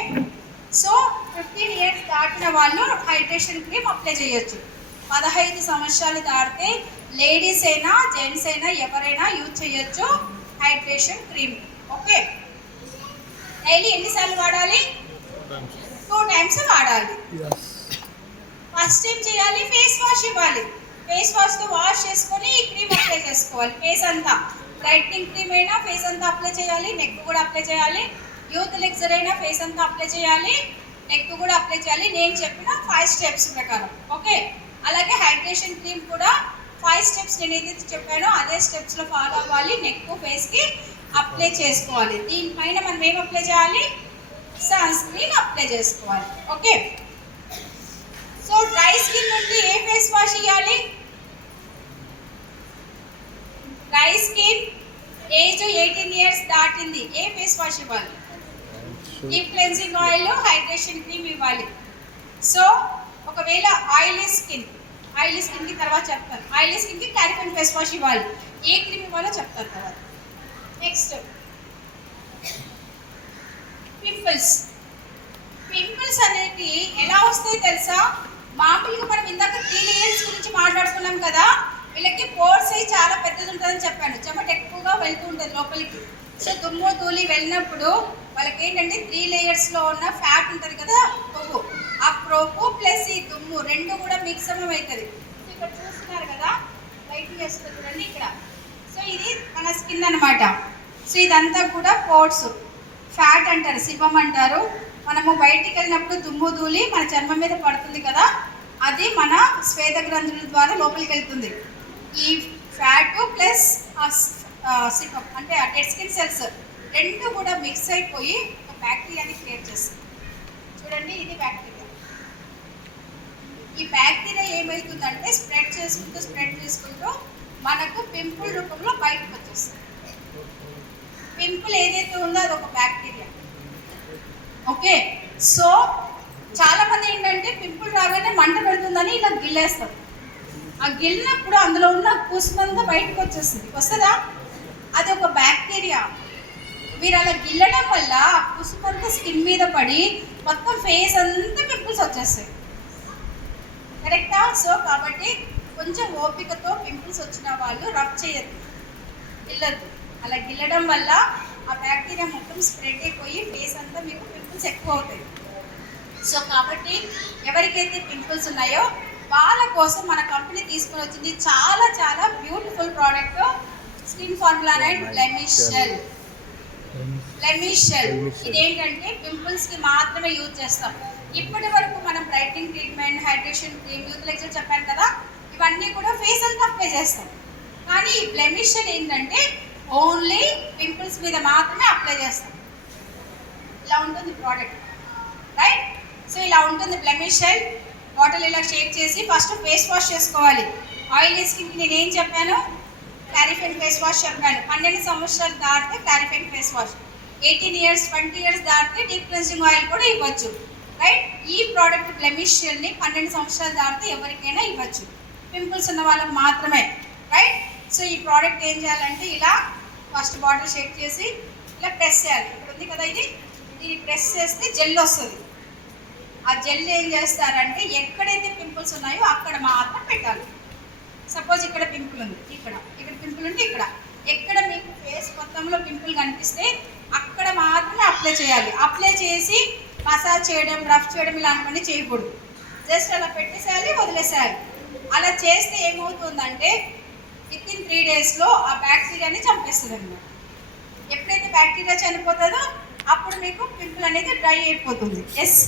సో 15 years దాటిన వాళ్ళు హైడ్రేషన్ క్రీమ్ అప్లై చేయొచ్చు. 15 సంవత్సరాలు దాటితే లేడీస్ అయినా జెంట్స్ అయినా ఎవరైనా యూజ్ చేయొచ్చు హైడ్రేషన్ క్రీమ్. ఓకే, డైలీ ఎన్నిసార్లు వాడాలి? 2 times వాడాలి. ఫస్ట్ ఏం చేయాలి? ఫేస్ వాష్ ఇవ్వాలి. ఫేస్ వాష్తో వాష్ చేసుకొని ఈ క్రీమ్ అప్లై చేసుకోవాలి ఫేస్ అంతా. బ్రైట్నింగ్ క్రీమ్ అయినా ఫేస్ అంతా అప్లై చేయాలి, నెక్ కూడా అప్లై చేయాలి. యూత్ లెక్చర్ అయినా ఫేస్ అంతా అప్లై చేయాలి, నెక్ కూడా అప్లై చేయాలి, నేను చెప్పిన 5 steps ప్రకారం. ఓకే, అలాగే హైడ్రేషన్ క్రీమ్ కూడా 5 steps నేను ఏదైతే చెప్పానో అదే స్టెప్స్లో ఫాలో అవ్వాలి. నెక్ ఫేస్కి అప్లై చేసుకోవాలి. దీనిపైన మనం ఏం అప్లై చేయాలి? సన్ స్క్రీన్ అప్లై చేసుకోవాలి. ఓకే, సో డ్రై స్కిన్ నుండి ఏ ఫేస్ వాష్ ఇవ్వాలి? డ్రై స్కిన్ ఏజ్ 18 years దాటింది, ఏ ఫేస్ వాష్ ఇవ్వాలి? Deep cleansing oil, hydration cream ఇవ్వాలి. సో ఒకవేళ ఆయిలీ స్కిన్కి తర్వాత చెప్తాను. ఆయిలీ స్కిన్కి క్లారిఫైయింగ్ ఫేస్ వాష్ ఇవ్వాలి. ఏ క్రీమ్ ఇవ్వాలో చెప్తాను తర్వాత. నెక్స్ట్ పింపుల్స్ అనేవి ఎలా వస్తాయి తెలుసా? మామూలుగా మనం ఇందాక 3 layers గురించి మాట్లాడుకున్నాం కదా, వీళ్ళకి పోర్ సైజ్ చాలా పెద్దది ఉంటుందని చెప్పాను. చెమట ఎక్కువగా వెళ్తూ ఉంటుంది లోపలికి. సో దుమ్ము ధూళి వెళ్ళినప్పుడు వాళ్ళకి ఏంటంటే 3 layers ఉన్న ఫ్యాట్ ఉంటుంది కదా, కొవ్వు, ఆ కొవ్వు ప్లస్ ఈ దుమ్ము 2 కూడా మిక్సమ్ అవుతుంది. ఇక్కడ చూస్తున్నారు కదా, లైటింగ్ వేస్తుంది చూడండి ఇక్కడ. సో ఇది మన స్కిన్ అనమాట. సో ఇదంతా కూడా పోర్స్, ఫ్యాట్ అంటారు, సిబం అంటారు. మనము బయటికి వెళ్ళినప్పుడు దుమ్ము ధూళి మన చర్మం మీద పడుతుంది కదా, అది మన శ్వేత గ్రంథుల ద్వారా లోపలికి వెళ్తుంది. ఈ ఫ్యాట్ ప్లస్ సిబం అంటే డెడ్ స్కిన్ సెల్స్ 2 కూడా మిక్స్ అయిపోయి ఒక బ్యాక్టీరియాని క్రియేట్ చేస్తుంది. చూడండి, ఇది బ్యాక్టీరియా. ఈ బ్యాక్టీరియా ఏమవుతుందంటే స్ప్రెడ్ చేసుకుంటూ మనకు పింపుల్ రూపంలో బయటకు వచ్చేస్తుంది. పింపుల్ ఏదైతే ఉందో అది ఒక బ్యాక్టీరియా. ఓకే, సో చాలామంది ఏంటంటే పింపుల్ రాగానే మంట పెడుతుందని ఇలా గిల్లేస్తారు. ఆ గిల్లినప్పుడు అందులో ఉన్న కుసుమంతా బయటకు వస్తుందా? అది ఒక బ్యాక్టీరియా. మీరు అలా గిల్లడం వల్ల ఆ కుసుమంతా స్కిన్ మీద పడి మొత్తం ఫేస్ అంతా పింపుల్స్ వచ్చేస్తాయి. కరెక్టా? సో కాబట్టి కొంచెం ఓపికతో పింపుల్స్ వచ్చిన వాళ్ళు రబ్ చేయొద్దు, గిల్లద్దు. అలా గిల్లడం వల్ల ఆ బ్యాక్టీరియా మొత్తం స్ప్రెడ్ అయిపోయి ఫేస్ అంతా మీకు పింపుల్స్ ఎక్కువ అవుతాయి. సో కాబట్టి ఎవరికైతే పింపుల్స్ ఉన్నాయో వాళ్ళ కోసం మన కంపెనీ తీసుకొని వచ్చింది చాలా చాలా beautiful product, skin formula night blemish gel. ఇదేంటంటే పింపుల్స్కి మాత్రమే యూజ్ చేస్తాం. ఇప్పటి వరకు మనం brightening treatment, hydration cream, youth lecture చెప్పాను కదా, ఇవన్నీ కూడా ఫేస్ అంతా అప్లై చేస్తాం. కానీ ఈ బ్లెమిష్ జెల్ ఏంటంటే ఓన్లీ పింపుల్స్ మీద మాత్రమే అప్లై చేస్తాం. ఇలా ఉంటుంది ప్రోడక్ట్, రైట్? సో ఇలా ఉంటుంది బ్లెమిష్ జెల్. బాటిల్ ఇలా షేక్ చేసి ఫస్ట్ ఫేస్ వాష్ చేసుకోవాలి. ఆయిలీ స్కిన్కి నేను ఏం చెప్పాను? క్లారిఫైన్ ఫేస్ వాష్ చెప్పాను. 12 సంవత్సరాలు దాటితే క్లారిఫైన్ ఫేస్ వాష్, 18 ఇయర్స్ 20 ఇయర్స్ దాటితే డీప్ క్లెన్జింగ్ ఆయిల్ కూడా ఇవ్వచ్చు, రైట్? ఈ ప్రోడక్ట్ బ్లెమిష్ జెల్ని 12 సంవత్సరాలు దాటితే ఎవరికైనా ఇవ్వచ్చు, పింపుల్స్ ఉన్న వాళ్ళకి మాత్రమే, రైట్? సో ఈ ప్రోడక్ట్ ఏం చేయాలంటే ఇలా ఫస్ట్ బాటిల్ షేక్ చేసి ఇలా ప్రెస్ చేయాలి. ఇక్కడ ఉంది కదా, ఇది ప్రెస్ చేస్తే జెల్ వస్తుంది. ఆ జెల్ ఏం చేస్తారంటే ఎక్కడైతే పింపుల్స్ ఉన్నాయో అక్కడ మాత్రం పెట్టాలి. సపోజ్ ఇక్కడ పింపుల్ ఉంది, ఇక్కడ పింపుల్ ఉంటే ఎక్కడ మీకు ఫేస్ మొత్తంలో పింపుల్ కనిపిస్తే అక్కడ మాత్రమే అప్లై చేయాలి. అప్లై చేసి మసాజ్ చేయడం, రఫ్ చేయడం ఇలాంటివన్నీ చేయకూడదు. జస్ట్ అలా పెట్టేసేయాలి, వదిలేసేయాలి. అలా చేస్తే ఏమవుతుందంటే విత్ ఇన్ 3 డేస్లో ఆ బ్యాక్టీరియాని చంపేస్తుంది అన్నమాట. ఎప్పుడైతే బ్యాక్టీరియా చనిపోతుందో అప్పుడు మీకు పింపుల్ అనేది డ్రై అయిపోతుంది. Yes.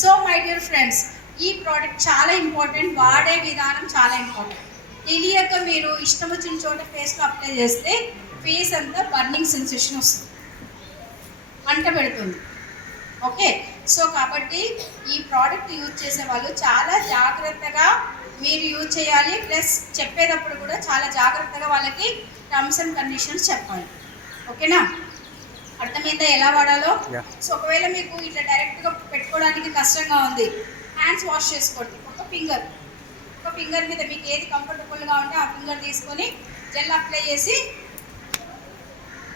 So my dear friends, ఈ ప్రోడక్ట్ చాలా ఇంపార్టెంట్, వాడే విధానం చాలా ఇంపార్టెంట్. తెలియక మీరు ఇష్టం వచ్చిన చోట ఫేస్లో అప్లై చేస్తే ఫేస్ అంతా బర్నింగ్ సెన్సేషన్ వస్తుంది, మంట పెడుతుంది. ఓకే, సో కాబట్టి ఈ ప్రోడక్ట్ యూజ్ చేసే వాళ్ళు చాలా జాగ్రత్తగా మీరు యూజ్ చేయాలి. ప్లస్ చెప్పేటప్పుడు కూడా చాలా జాగ్రత్తగా వాళ్ళకి టర్మ్స్ అండ్ కండిషన్స్ చెప్పాలి. ఓకేనా? అర్థమైందా ఎలా వాడాలో? సో ఒకవేళ మీకు ఇట్లా డైరెక్ట్గా పెట్టుకోవడానికి కష్టంగా ఉంది, హ్యాండ్స్ వాష్ చేసుకోండి. ఒక ఫింగర్ మీద మీకు ఏది కంఫర్టబుల్గా ఉంటే ఆ ఫింగర్ తీసుకొని జెల్ అప్లై చేసి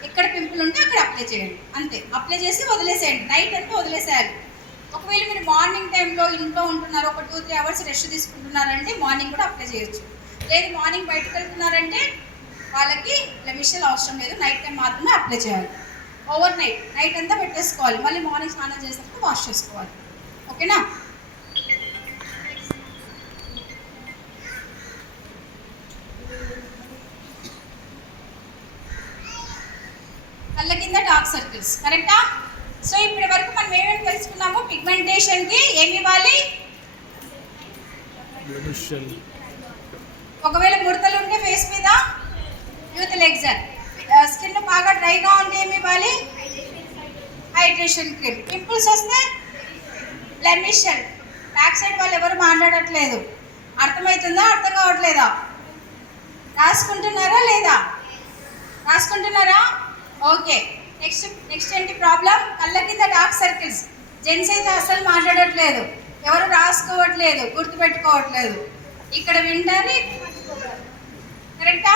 ఎక్కడ పింపుల్ ఉంటే అక్కడ అప్లై చేయండి. అంతే, అప్లై చేసి వదిలేసేయండి. నైట్ అంతా వదిలేసేయాలి. ఒకవేళ మీరు మార్నింగ్ టైంలో ఇంట్లో ఉంటున్నారు, ఒక 2-3 అవర్స్ రెస్ట్ తీసుకుంటున్నారంటే మార్నింగ్ కూడా అప్లై చేయొచ్చు. లేదు మార్నింగ్ బయటకు వెళ్తున్నారంటే వాళ్ళకి బ్లెమిష్ జెల్ అవసరం లేదు, నైట్ టైం మాత్రమే అప్లై చేయాలి. ఓవర్ నైట్ అంతా పెట్టేసుకోవాలి, మళ్ళీ మార్నింగ్ స్నానం చేసినప్పుడు వాష్ చేసుకోవాలి. ఓకేనా? కళ్ళ కింద డార్క్ సర్కిల్స్, కరెక్టా? సో ఇప్పటి వరకు మనం ఏమేమి తెలుసుకున్నాము? పిగ్మెంటేషన్కి ఏమి ఇవ్వాలి? ఒకవేళ ముడతలు ఉంటే ఫేస్ మీద యూత్ లెక్చర్, స్కిన్ బాగా డ్రైగా ఉంటే ఏమి ఇవ్వాలి? Hydration cream. పింపుల్స్ వస్తే బ్లెమిష్ జెల్. బ్యాక్ సైడ్ వాళ్ళు ఎవరు మాట్లాడట్లేదు, అర్థమవుతుందా? అర్థం కావట్లేదా? రాసుకుంటున్నారా లేదా? రాసుకుంటున్నారా? ఓకే. నెక్స్ట్ ఏంటి ప్రాబ్లం? కళ్ళ కింద డార్క్ సర్కిల్స్. జెంట్స్ అయితే అసలు మాట్లాడట్లేదు, ఎవరు రాసుకోవట్లేదు, గుర్తుపెట్టుకోవట్లేదు. ఇక్కడ వింటారు, కరెక్టా?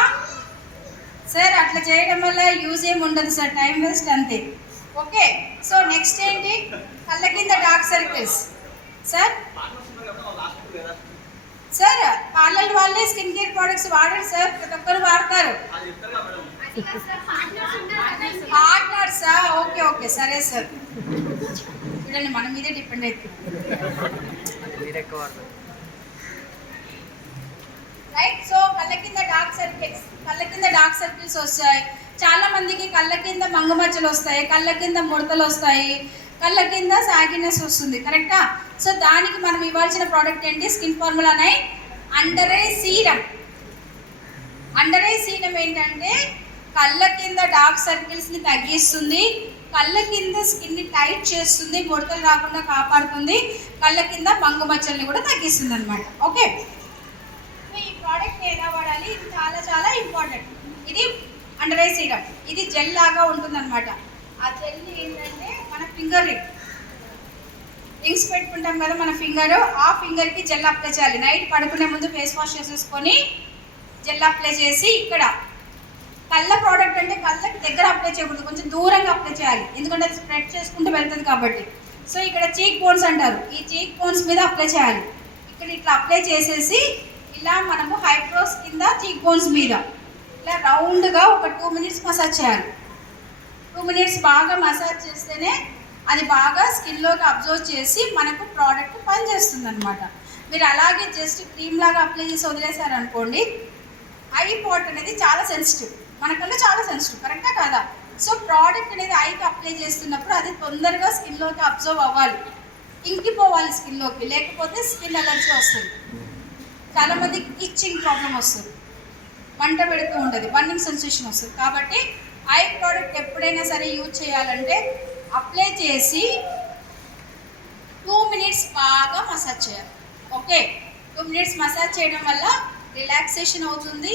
సార్ అట్లా చేయడం వల్ల యూజ్ ఏమి ఉండదు సార్, టైం వేస్ట్ అంతే. ఓకే, సో నెక్స్ట్ ఏంటి? కళ్ళ కింద డార్క్ సర్కిల్స్. సార్ పార్లర్ వాళ్ళే స్కిన్ కేర్ ప్రోడక్ట్స్ వాడరు సార్, ప్రతి ఒక్కరు వాడతారు. పార్ట్నర్సా? ఓకే సరే సార్. చూడండి, మన మీదే డిపెండ్ అవుతుంది, రైట్? సో కళ్ళ కింద డార్క్ సర్కిల్స్ వస్తాయి. చాలా మందికి కళ్ళ కింద మంగుమచ్చలు వస్తాయి, కళ్ళ కింద ముడతలు వస్తాయి, కళ్ళ కింద సాగినెస్ వస్తుంది, కరెక్టా? సో దానికి మనం ఇవ్వాల్సిన ప్రోడక్ట్ ఏంటి? Skin formula night under eye serum. Under eye serum ఏంటంటే కళ్ళ కింద డార్క్ సర్కిల్స్ని తగ్గిస్తుంది, కళ్ళ కింద స్కిన్ని టైట్ చేస్తుంది, ముడతలు రాకుండా కాపాడుతుంది, కళ్ళ కింద మంగుమచ్చల్ని కూడా తగ్గిస్తుంది అనమాట. ఓకే, ఈ ప్రోడక్ట్ ఎలా వాడాలి? ఇది చాలా చాలా ఇంపార్టెంట్. ఇది అండర్ ఐ సీరం, ఇది జెల్ లాగా ఉంటుంది అనమాట. ఆ జెల్ ఏంటంటే మన ఫింగర్ రింగ్ రింగ్స్ పెట్టుకుంటాం కదా మన ఫింగర్, ఆ ఫింగర్కి జెల్ అప్లై చేయాలి. నైట్ పడుకునే ముందు ఫేస్ వాష్ చేసేసుకొని జెల్ అప్లై చేసి, ఇక్కడ కళ్ళ ప్రోడక్ట్ అంటే కళ్ళకి దగ్గర అప్లై చేయకూడదు, కొంచెం దూరంగా అప్లై చేయాలి, ఎందుకంటే అది స్ప్రెడ్ చేసుకుంటూ వెళ్తుంది కాబట్టి. సో ఇక్కడ చీక్ బోన్స్ అంటారు, ఈ చీక్ బోన్స్ మీద అప్లై చేయాలి. ఇక్కడ ఇట్లా అప్లై చేసేసి ఇలా మనము హైబ్రోస్ కింద చీక్ బోన్స్ మీద ఇలా రౌండ్గా ఒక 2 minutes మసాజ్ చేయాలి. 2 minutes బాగా మసాజ్ చేస్తేనే అది బాగా స్కిన్లోకి అబ్జర్వ్ చేసి మనకు ప్రోడక్ట్ పనిచేస్తుంది అనమాట. మీరు అలాగే జస్ట్ క్రీమ్ లాగా అప్లై చేసి వదిలేశారనుకోండి, ఐ పాట్ అనేది చాలా సెన్సిటివ్, మనకన్నా చాలా సెన్సిటివ్, కరెక్టా కాదా? సో ప్రోడక్ట్ అనేది ఐకి అప్లై చేస్తున్నప్పుడు అది తొందరగా స్కిన్లోకి అబ్జర్వ్ అవ్వాలి, ఇంకిపోవాలి స్కిన్లోకి, లేకపోతే స్కిన్ అలర్జీ వస్తుంది. చాలామందికి ఇచ్చింగ్ ప్రాబ్లం వస్తుంది, మంట పెడుతూ ఉంటుంది, బర్నింగ్ సెన్సేషన్ వస్తుంది. కాబట్టి ఐ ప్రోడక్ట్ ఎప్పుడైనా సరే యూజ్ చేయాలంటే అప్లై చేసి 2 minutes బాగా మసాజ్ చేయాలి. ఓకే, 2 minutes మసాజ్ చేయడం వల్ల రిలాక్సేషన్ అవుతుంది,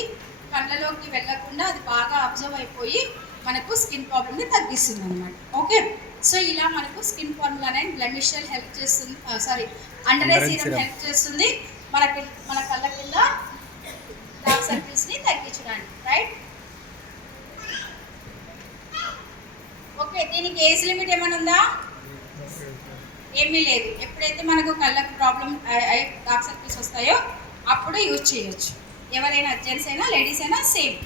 కళ్ళలోకి వెళ్ళకుండా అది బాగా అబ్జర్వ్ అయిపోయి మనకు స్కిన్ ప్రాబ్లమ్ని తగ్గిస్తుంది అనమాట. ఓకే, సో ఇలా మనకు స్కిన్ ఫార్ములా అండ్ బ్లెమిషల్ హెల్ప్ చేస్తుంది, అండర్ ఐ సీరం హెల్ప్ చేస్తుంది మన కళ్ళ కింద డార్క్ సర్కిల్స్ని తగ్గించడానికి, రైట్? ఓకే, దీనికి ఏజ్ లిమిట్ ఏమైనా ఉందా? ఏమీ లేదు. ఎప్పుడైతే మనకు కళ్ళకు ప్రాబ్లం డార్క్ సర్కిల్స్ వస్తాయో అప్పుడు యూజ్ చేయొచ్చు, ఎవరైనా జెంట్స్ అయినా లేడీస్ అయినా సేమ్.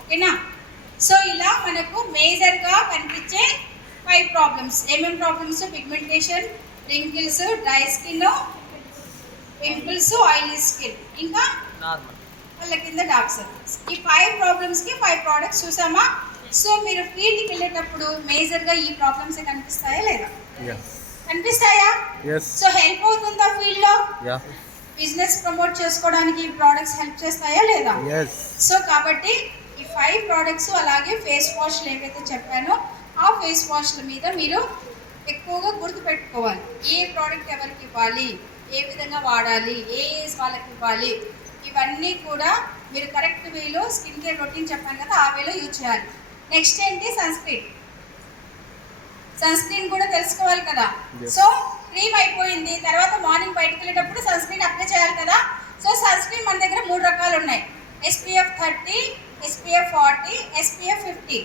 ఓకేనా? సో ఇలా మనకు మేజర్గా కనిపించే 5 ప్రాబ్లమ్స్. ఏమేమి problems? Pigmentation, wrinkles, dry skin, pimples, oily skin, ఇంకా వాళ్ళ కింద డార్క్ సర్కిల్స్. ఈ 5 ప్రాబ్లమ్స్కి 5 ప్రోడక్ట్స్ చూసామా? సో మీరు ఫీల్డ్కి వెళ్ళేటప్పుడు మేజర్గా ఈ ప్రాబ్లమ్స్ కనిపిస్తాయా లేదా? కనిపిస్తాయా? సో హెల్ప్ అవుతుందా ఫీల్డ్లో? బిజినెస్ ప్రమోట్ చేసుకోవడానికి ఈ ప్రోడక్ట్స్ హెల్ప్ చేస్తాయా లేదా? సో కాబట్టి ఈ 5 ప్రోడక్ట్స్ అలాగే ఫేస్ వాష్లు ఏవైతే చెప్పానో ఆ ఫేస్ వాష్ల మీద మీరు ఎక్కువగా గుర్తుపెట్టుకోవాలి. ఏ ప్రోడక్ట్ ఎవరికి ఇవ్వాలి, ఏ విధంగా వాడాలి, ఏ ఏజ్ వాళ్ళకి ఇవ్వాలి, ఇవన్నీ కూడా మీరు కరెక్ట్ వేలో స్కిన్ కేర్ రొటీన్ చెప్పాను కదా, ఆ వేలో యూజ్ చేయాలి. నెక్స్ట్ ఏంటి? సన్ స్క్రీన్ కూడా తెలుసుకోవాలి కదా. సో క్రీమ్ అయిపోయింది, తర్వాత మార్నింగ్ బయటకు వెళ్ళేటప్పుడు సన్ స్క్రీన్ అప్లై చేయాలి కదా. సో సన్ స్క్రీన్ మన దగ్గర 3 రకాలు ఉన్నాయి: SPF 30, SPF 40, SPF 50.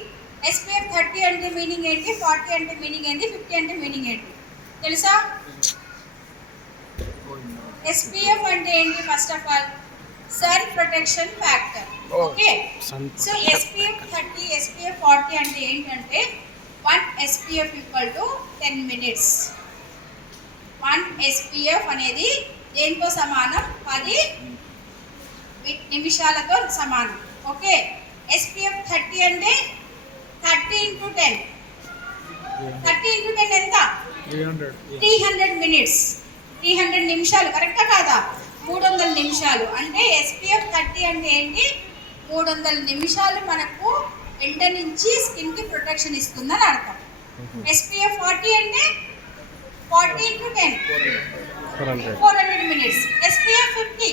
SPF 30 అంటే మీనింగ్ ఏంటి, 40 అంటే మీనింగ్ ఏంటి, 50 అంటే మీనింగ్ ఏంటి తెలుసా? SPF అంటే ఏంటి? First of all sun protection factor. Okay, so SPF 30, SPF 40 అంటే ఏంటంటే 1 SPF = 10 minutes. 1 SPF అనేది దేనితో సమానం? 10 నిమిషాలతో సమానం. ఓకే, SPF 30 అంటే 30 × 10. 30 × 10 ఎంత? 300 minutes. 300 నిమిషాలు, కరెక్టా కాదా? 300 నిమిషాలు అంటే SPF 30 అంటే ఏంటి? 300 నిమిషాలు మనకు ఎండ నుంచి స్కిన్కి ప్రొటెక్షన్ ఇస్తుందని అర్థం. SPF 40 అంటే 40 × 10 400 minutes. SPF 50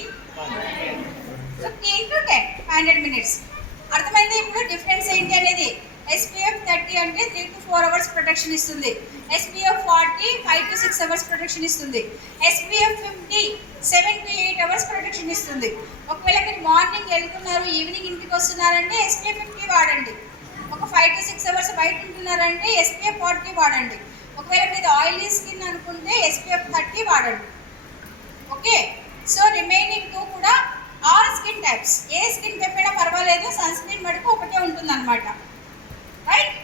× 10 500 minutes. అర్థమైంది ఇప్పుడు డిఫరెన్స్ ఏంటి అనేది? SPF 30 అంటే 3 to 4 hours ప్రొటెక్షన్ ఇస్తుంది. SPF 40 5 to 6 hours ప్రొటెక్షన్ ఇస్తుంది. SPF 50 7 to 8 hours ప్రొటెక్షన్ ఇస్తుంది. ఒకవేళ మీరు మార్నింగ్ వెళ్తున్నారు, ఈవినింగ్ ఇంటికి వస్తున్నారంటే SPF 50 వాడండి. ఒక 5 to 6 hours బయట ఉంటున్నారంటే SPF 40 వాడండి. ఒకవేళ మీది ఆయిలీ స్కిన్ అనుకుంటే SPF 30 వాడండి. ఓకే, సో రిమైనింగ్ 2 కూడా ఆల్ స్కిన్ టైప్స్, ఏ స్కిన్ టైప్ అయినా పర్వాలేదు, సన్ స్క్రీన్ మటుకు ఒకటే ఉంటుంది అనమాట, రైట్?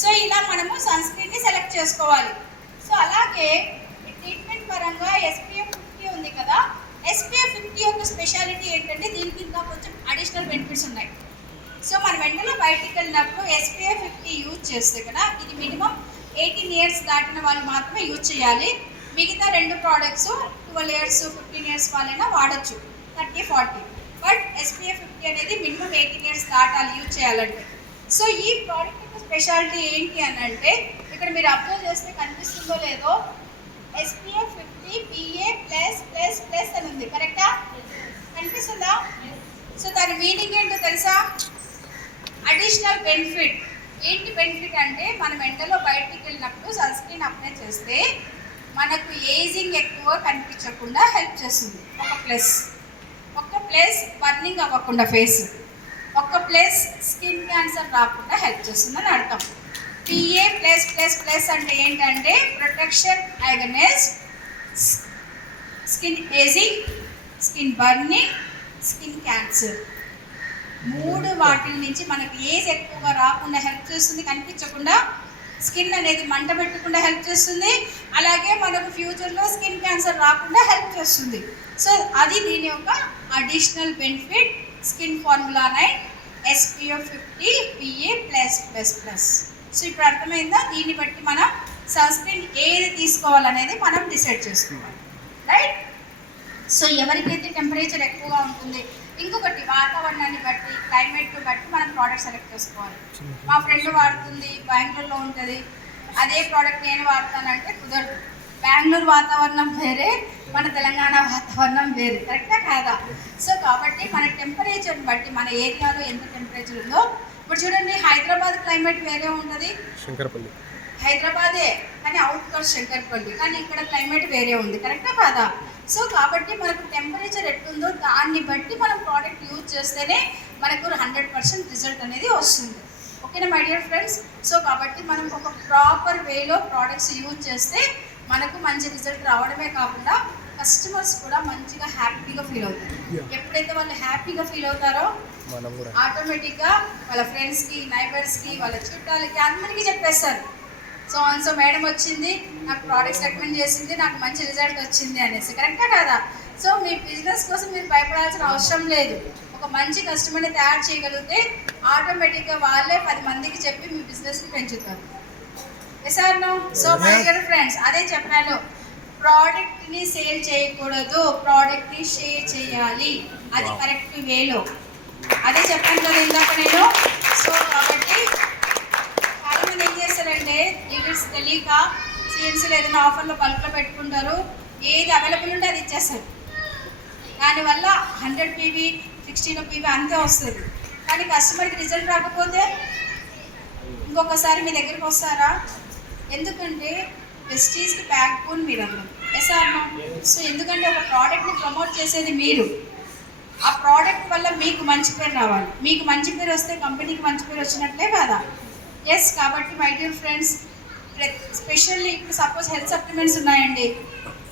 సో ఇలా మనము సన్ స్క్రీన్ని సెలెక్ట్ చేసుకోవాలి. సో అలాగే ఈ ట్రీట్మెంట్ పరంగా SPF 50 ఉంది కదా, SPF 50 యొక్క స్పెషాలిటీ ఏంటంటే దీనికి ఇంకా కొంచెం అడిషనల్ బెనిఫిట్స్ ఉన్నాయి. సో మనం వెంటనే బయటికి వెళ్ళినప్పుడు SPF 50 యూజ్ చేస్తే కదా, ఇది మినిమం 18 years దాటిన వాళ్ళు మాత్రమే యూజ్ చేయాలి. మిగతా 2 ప్రోడక్ట్స్ 12 years 15 years వాళ్ళైనా వాడచ్చు, 30 40. బట్ SPF 50 అనేది మినిమం 18 years దాటాలి యూజ్ చేయాలంటే. సో ఈ ప్రోడక్ట్ యొక్క స్పెషాలిటీ ఏంటి అని అంటే, ఇక్కడ మీరు అబ్జర్వ్ చేస్తే కనిపిస్తుందో లేదో SPF 50 PA+++ అని ఉంది, కరెక్టా? కనిపిస్తుందా? సో దాని మీనింగ్ ఏంటో తెలుసా? Additional benefit. ఏంటి బెనిఫిట్ అంటే మనం ఎండలో బయటికి వెళ్ళినప్పుడు సన్ స్క్రీన్ అప్లై చేస్తే మనకు ఏజింగ్ ఎక్కువ కనిపించకుండా హెల్ప్ చేస్తుంది. ఒక ప్లస్ బర్నింగ్ అవ్వకుండా ఫేస్, ఒక ప్లస్ స్కిన్ క్యాన్సర్ రాకుండా హెల్ప్ చేస్తుంది అని అర్థం. PA ప్లస్ ప్లస్ ప్లస్ అంటే ఏంటంటే protection against skin ageing, skin burning, skin cancer. 3 వాటిల నుంచి మనకి ఏజ్ ఎక్కువగా రాకుండా హెల్ప్ చేస్తుంది, కనిపించకుండా. స్కిన్ అనేది మంట పెట్టకుండా హెల్ప్ చేస్తుంది, అలాగే మనకు ఫ్యూచర్లో స్కిన్ క్యాన్సర్ రాకుండా హెల్ప్ చేస్తుంది. సో అది దీని యొక్క additional benefit. Skin formula 9 SPF 50 PA plus plus plus. So ఇప్పుడు అర్థమైందా? దీన్ని బట్టి మనం సన్ స్క్రీన్ ఏది తీసుకోవాలనేది మనం డిసైడ్ చేసుకోవాలి, రైట్? సో ఎవరికైతే టెంపరేచర్ ఎక్కువగా ఉంటుంది, ఇంకొకటి వాతావరణాన్ని బట్టి, క్లైమేట్ని బట్టి మనం ప్రోడక్ట్ సెలెక్ట్ చేసుకోవాలి. మా ఫ్రెండ్ వాడుతుంది, బెంగళూరులో ఉంటుంది, అదే ప్రోడక్ట్ నేను వాడతానంటే కుదరదు. బెంగళూరు వాతావరణం వేరే, మన తెలంగాణ వాతావరణం వేరే, కరెక్టా కాదా? సో కాబట్టి మన టెంపరేచర్ని బట్టి, మన ఏరియాలో ఎంత టెంపరేచర్ ఉందో, ఇప్పుడు చూడండి హైదరాబాద్ క్లైమేట్ వేరే ఉంటుంది, శంకరపల్లి హైదరాబాదే కానీ అవుట్కట్స్ శంకర్పల్లి, కానీ ఇక్కడ క్లైమేట్ వేరే ఉంది, కరెక్టా కాదా? సో కాబట్టి మనకు టెంపరేచర్ ఎట్లుందో దాన్ని బట్టి మనం ప్రోడక్ట్ యూజ్ చేస్తేనే మనకు 100% రిజల్ట్ అనేది వస్తుంది. ఓకేనా మై డియర్ ఫ్రెండ్స్? సో కాబట్టి మనం ఒక ప్రాపర్ వేలో ప్రోడక్ట్స్ యూజ్ చేస్తే మనకు మంచి రిజల్ట్ రావడమే కాకుండా కస్టమర్స్ కూడా మంచిగా హ్యాపీగా ఫీల్ అవుతారు. ఎప్పుడైతే వాళ్ళు హ్యాపీగా ఫీల్ అవుతారో ఆటోమేటిక్గా వాళ్ళ ఫ్రెండ్స్కి, నైబర్స్కి, వాళ్ళ చుట్టాలకి అందరికీ చెప్పేస్తారు, సో మేడం వచ్చింది, నాకు ప్రోడక్ట్స్ రికమెండ్ చేసింది, నాకు మంచి రిజల్ట్ వచ్చింది అనేసి, కరెక్టా కాదా? సో మీ బిజినెస్ కోసం మీరు భయపడాల్సిన అవసరం లేదు. ఒక మంచి కస్టమర్ని తయారు చేయగలిగితే ఆటోమేటిక్గా వాళ్ళే 10 మందికి చెప్పి మీ బిజినెస్ని పెంచుతారు. Yes or no? So my dear friends, అదే చెప్పాను, ప్రోడక్ట్ని సేల్ చేయకూడదు, ప్రోడక్ట్ని షేర్ చేయాలి, అది కరెక్ట్ వేలో. అదే చెప్పాను కదా ఇందాక నేను. సో కాబట్టి చాలామంది ఏం చేస్తారంటే లిమిట్స్ తెలియక సిఎన్సీలో ఏదైనా ఆఫర్లో బల్క్లో పెట్టుకుంటారు, ఏది అవైలబుల్ ఉంటే అది ఇచ్చేస్తారు. దానివల్ల 100 PV 16 PV అంతే వస్తుంది, కానీ కస్టమర్కి రిజల్ట్ రాకపోతే ఇంకొకసారి మీ దగ్గరికి వస్తారా? ఎందుకంటే వెస్టీజ్కి బ్యాక్ బోన్ మీరు అన్నారు. Yes or no? సో ఎందుకంటే ఒక ప్రోడక్ట్ని ప్రమోట్ చేసేది మీరు, ఆ ప్రోడక్ట్ వల్ల మీకు మంచి పేరు రావాలి. మీకు మంచి పేరు వస్తే కంపెనీకి మంచి పేరు వచ్చినట్లే కదా? ఎస్. కాబట్టి మై డియర్ ఫ్రెండ్స్, స్పెషల్లీ ఇప్పుడు సపోజ్ హెల్త్ సప్లిమెంట్స్ ఉన్నాయండి,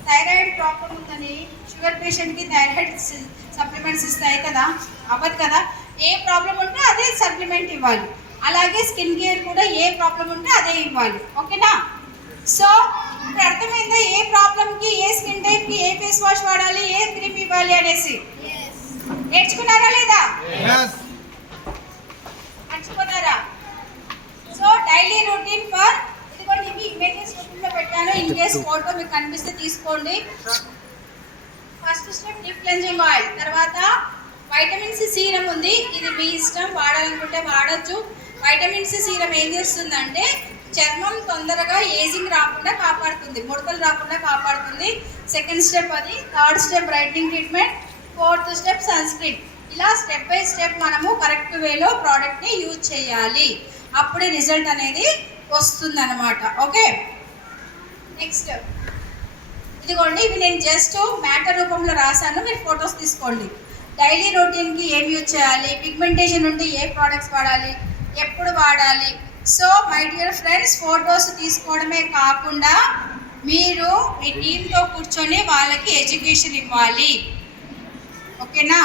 థైరాయిడ్ ప్రాబ్లం ఉందని షుగర్ పేషెంట్కి థైరాయిడ్ సప్లిమెంట్స్ ఇస్తాయి కదా, అవ్వదు కదా? ఏ ప్రాబ్లం ఉంటే అదే సప్లిమెంట్ ఇవ్వాలి. అలాగే స్కిన్ కేర్ కూడా ఏ ప్రాబ్లం ఉంటే అదే ఇవ్వాలి. ఓకేనా? సో ఇప్పుడు అర్థమైందా ఏ ప్రాబ్లంకి, ఏ స్కిన్ టైప్కి ఏ ఫేస్ వాష్ వాడాలి, ఏ క్రీమ్ ఇవ్వాలి అనేసి? నేర్చుకున్నారా లేదా? మర్చిపోతారా? సో డైలీ రొటీన్ ఫర్, ఇదిగోండి ఇవి ఇమేజెస్ రూపంలో పెట్టాను, ఇన్ కేస్ ఫోటో మీకు కనిపిస్తే తీసుకోండి. First step deep cleansing oil, తర్వాత వైటమిన్ సి సీరం ఉంది, ఇది మీ ఇష్టం, వాడాలనుకుంటే వాడచ్చు. వైటమిన్ సి సీరం ఏం చేస్తుందంటే చర్మం తొందరగా ఏజింగ్ రాకుండా కాపాడుతుంది, ముడతలు రాకుండా కాపాడుతుంది. సెకండ్ స్టెప్ అది. Third step brightening treatment, fourth step sunscreen. ఇలా స్టెప్ బై స్టెప్ మనము కరెక్ట్ వేలో ప్రోడక్ట్ని యూజ్ చేయాలి, అప్పుడే రిజల్ట్ అనేది వస్తుంది అనమాట. ఓకే, నెక్స్ట్ ఇదిగోండి, ఇవి నేను జస్ట్ మ్యాటర్ రూపంలో రాశాను, మీరు ఫొటోస్ తీసుకోండి. డైలీ రొటీన్కి ఏం యూజ్ చేయాలి, పిగ్మెంటేషన్ ఉంటే ఏ ప్రోడక్ట్స్ వాడాలి, ఎప్పుడు వాడాలి. So my dear friends, photos తీసుకోవడమే కాకుండా మీరు మీ టీంతో కూర్చొని వాళ్ళకి ఎడ్యుకేషన్ ఇవ్వాలి. ఓకేనా?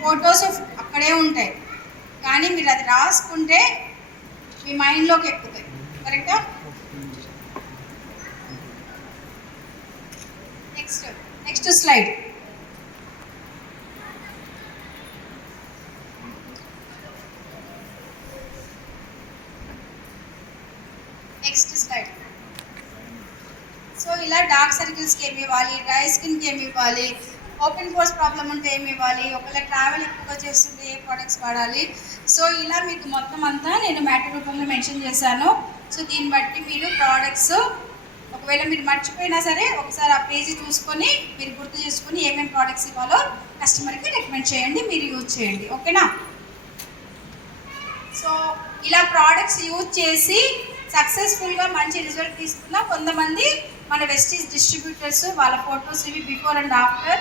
ఫొటోస్ అక్కడే ఉంటాయి, కానీ మీరు అది రాసుకుంటే మీ మైండ్లోకి ఎక్కుతాయి, కరెక్టా? Next slide. Next slide. So ఇలా డార్క్ సర్కిల్స్కి ఏమి ఇవ్వాలి, డ్రై స్కిన్కి ఏమి ఇవ్వాలి, ఓపెన్ పోర్స్ ప్రాబ్లం ఉంటే ఏమి ఇవ్వాలి, ఒకవేళ ట్రావెల్ ఎక్కువగా చేస్తుంటే ఏ ప్రోడక్ట్స్ వాడాలి. సో ఇలా మీకు మొత్తం అంతా నేను మ్యాటర్ రూపంలో మెన్షన్ చేశాను. సో దీన్ని బట్టి మీరు ప్రోడక్ట్స్ ఒకవేళ మీరు మర్చిపోయినా సరే ఒకసారి ఆ పేజీ చూసుకొని మీరు గుర్తు చేసుకొని ఏమేమి ప్రోడక్ట్స్ ఇవ్వాలో కస్టమర్కి రికమెండ్ చేయండి, మీరు యూజ్ చేయండి. ఓకేనా? సో ఇలా ప్రోడక్ట్స్ యూజ్ చేసి సక్సెస్ఫుల్గా మంచి రిజల్ట్ తీసుకున్న కొంతమంది మన వెస్టీజ్ డిస్ట్రిబ్యూటర్స్ వాళ్ళ ఫొటోస్ ఇవి బిఫోర్ అండ్ ఆఫ్టర్.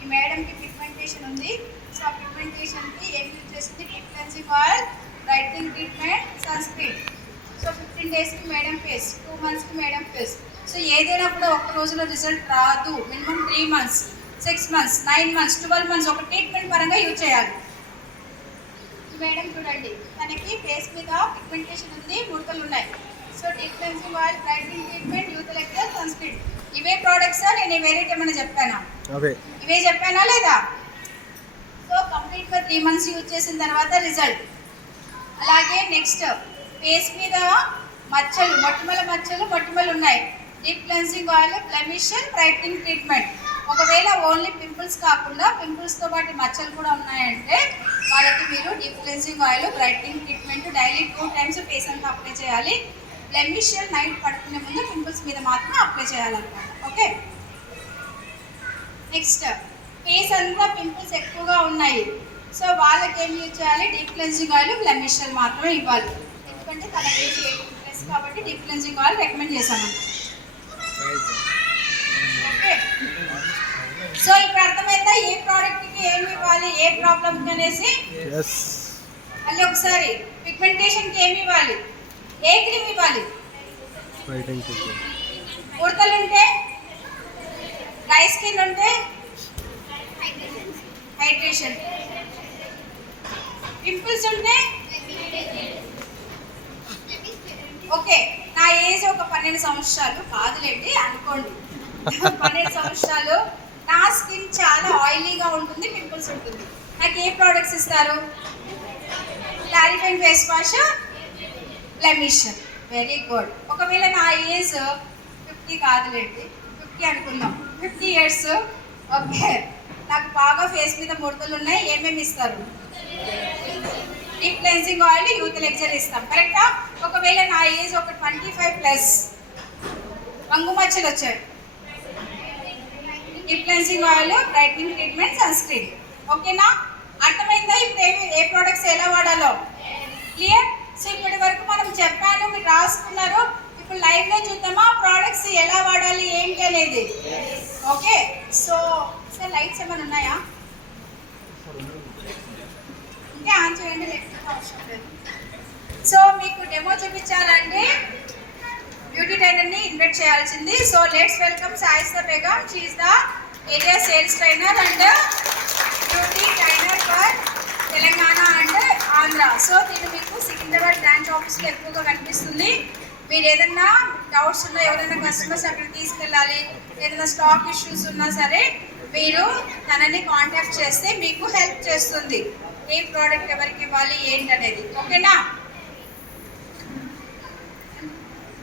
ఈ మేడంకి పిగ్మెంటేషన్ ఉంది. సో ఆ పిగ్మెంటేషన్కి ఏం యూజ్ చేస్తుంది, deep cleansing oil, brightening treatment, sunscreen. So 15 డేస్కి మేడం ఫేస్, 2 మంత్స్కి మేడం ఫేస్. సో ఏదైనా కూడా ఒక రోజులో రిజల్ట్ రాదు. Minimum 3 months, 6 months, 9 months, 12 months ఒక ట్రీట్మెంట్ పరంగా యూజ్ చేయాలి. మేడం చూడండి, తనకి ఫేస్ మీద పిగ్మెంటేషన్ ఉంది, ముడతలు ఉన్నాయి. So deep cleansing oil, brightening treatment, youth lecture, sunscreen. ఇవే ప్రోడక్ట్స్ నేను వేరేట్ ఏమైనా చెప్పానా? ఇవే చెప్పానా లేదా? సో కంప్లీట్గా 3 మంత్స్ యూజ్ చేసిన తర్వాత రిజల్ట్. అలాగే నెక్స్ట్ ఫేస్ మీద మచ్చలు, మొటిమలు ఉన్నాయి. Deep cleansing oil, blemish, brightening treatment. ఒకవేళ ఓన్లీ పింపుల్స్ కాకుండా పింపుల్స్తో పాటు మచ్చలు కూడా ఉన్నాయంటే వాళ్ళకి మీరు deep cleansing oil, brightening treatment daily 2 times face అంతా అప్లై చేయాలి. బ్లెమిష్ నైట్ పడుకునే ముందు పింపుల్స్ మీద మాత్రమే అప్లై చేయాలన్నమాట. ఓకే, నెక్స్ట్ ఫేస్ అంతా పింపుల్స్ ఎక్కువగా ఉన్నాయి. సో వాళ్ళకి ఏం యూజ్ చేయాలి, డీప్ క్లెన్సింగ్ ఆయిల్, బ్లెమిష్ మాత్రమే ఇవ్వాలి. ఎందుకంటే తన ఏజ్ 18+ కాబట్టి డీప్ క్లెన్సింగ్ ఆయిల్ రికమెండ్ చేశాను. ఓకే, సో ఇప్పుడు అర్థమైందా ఏ ప్రోడక్ట్కి ఏమి ఇవ్వాలి, ఏ ప్రాబ్లమ్కి అనేసి. మళ్ళీ ఒకసారి, పిగ్మెంటేషన్కి ఏమి ఇవ్వాలి, ఏ క్రీమ్ ఇవ్వాలి, ముడతలు ఉంటే, డ్రై స్కిన్ ఉంటే హైడ్రేషన్, పింపుల్స్ ఉంటే. ఓకే, నా ఏజ్ ఒక 12 సంవత్సరాలు కాదులేండి అనుకోండి. 12 సంవత్సరాలు, నా స్కిన్ చాలా ఆయిలీగా ఉంటుంది, పింపుల్స్ ఉంటుంది. నాకు ఏ ప్రోడక్ట్స్ ఇస్తారు, clarifying face wash, blemish. Very good. ఒకవేళ నా ఏజ్ 50 కాదులేండి, 50 అనుకుందాం, 50 years. ఓకే, నాకు బాగా ఫేస్ మీద ముడతలు ఉన్నాయి, ఏమేమి ఇస్తారు, deep cleansing oil, youth lecture ఇస్తాం. కరెక్టా? ఒకవేళ నా ఏజ్ ఒక 25+, రంగు మచ్చలు వచ్చాయి, deep cleansing oil, brightening treatment, sunscreen. ఓకేనా? అర్థమైందా ఇప్పుడు ఏ ప్రోడక్ట్స్ ఎలా వాడాలో? క్లియర్? సో ఇప్పటి వరకు మనం చెప్పాను, మీరు రాసుకున్నారు. ఇప్పుడు లైవ్లో చూద్దామా ప్రోడక్ట్స్ ఎలా వాడాలి ఏంటి అనేది. ఓకే, సో సార్ లైట్స్ ఏమైనా ఉన్నాయా? ఇంకా ఆన్ చేయండి, లేకపోతే అవసరం లేదు. సో మీకు డెమో చూపించాలంటే బ్యూటీ ట్రైనర్ని ఇన్వైట్ చేయాల్సింది. So let's welcome Saista Begum. She is the area sales trainer and beauty trainer for Telangana and Andhra. So దీన్ని మీకు సికింద్రాబాద్ బ్రాంచ్ ఆఫీస్లో ఎక్కువగా కనిపిస్తుంది. మీరు ఏదైనా డౌట్స్ ఉన్నా, ఎవరైనా కస్టమర్స్ అక్కడ తీసుకెళ్ళాలి, ఏదైనా స్టాక్ ఇష్యూస్ ఉన్నా సరే మీరు తనని కాంటాక్ట్ చేస్తే మీకు హెల్ప్ చేస్తుంది. ఏ ప్రోడక్ట్ ఎవరికి ఇవ్వాలి ఏంటి అనేది. ఓకేనా?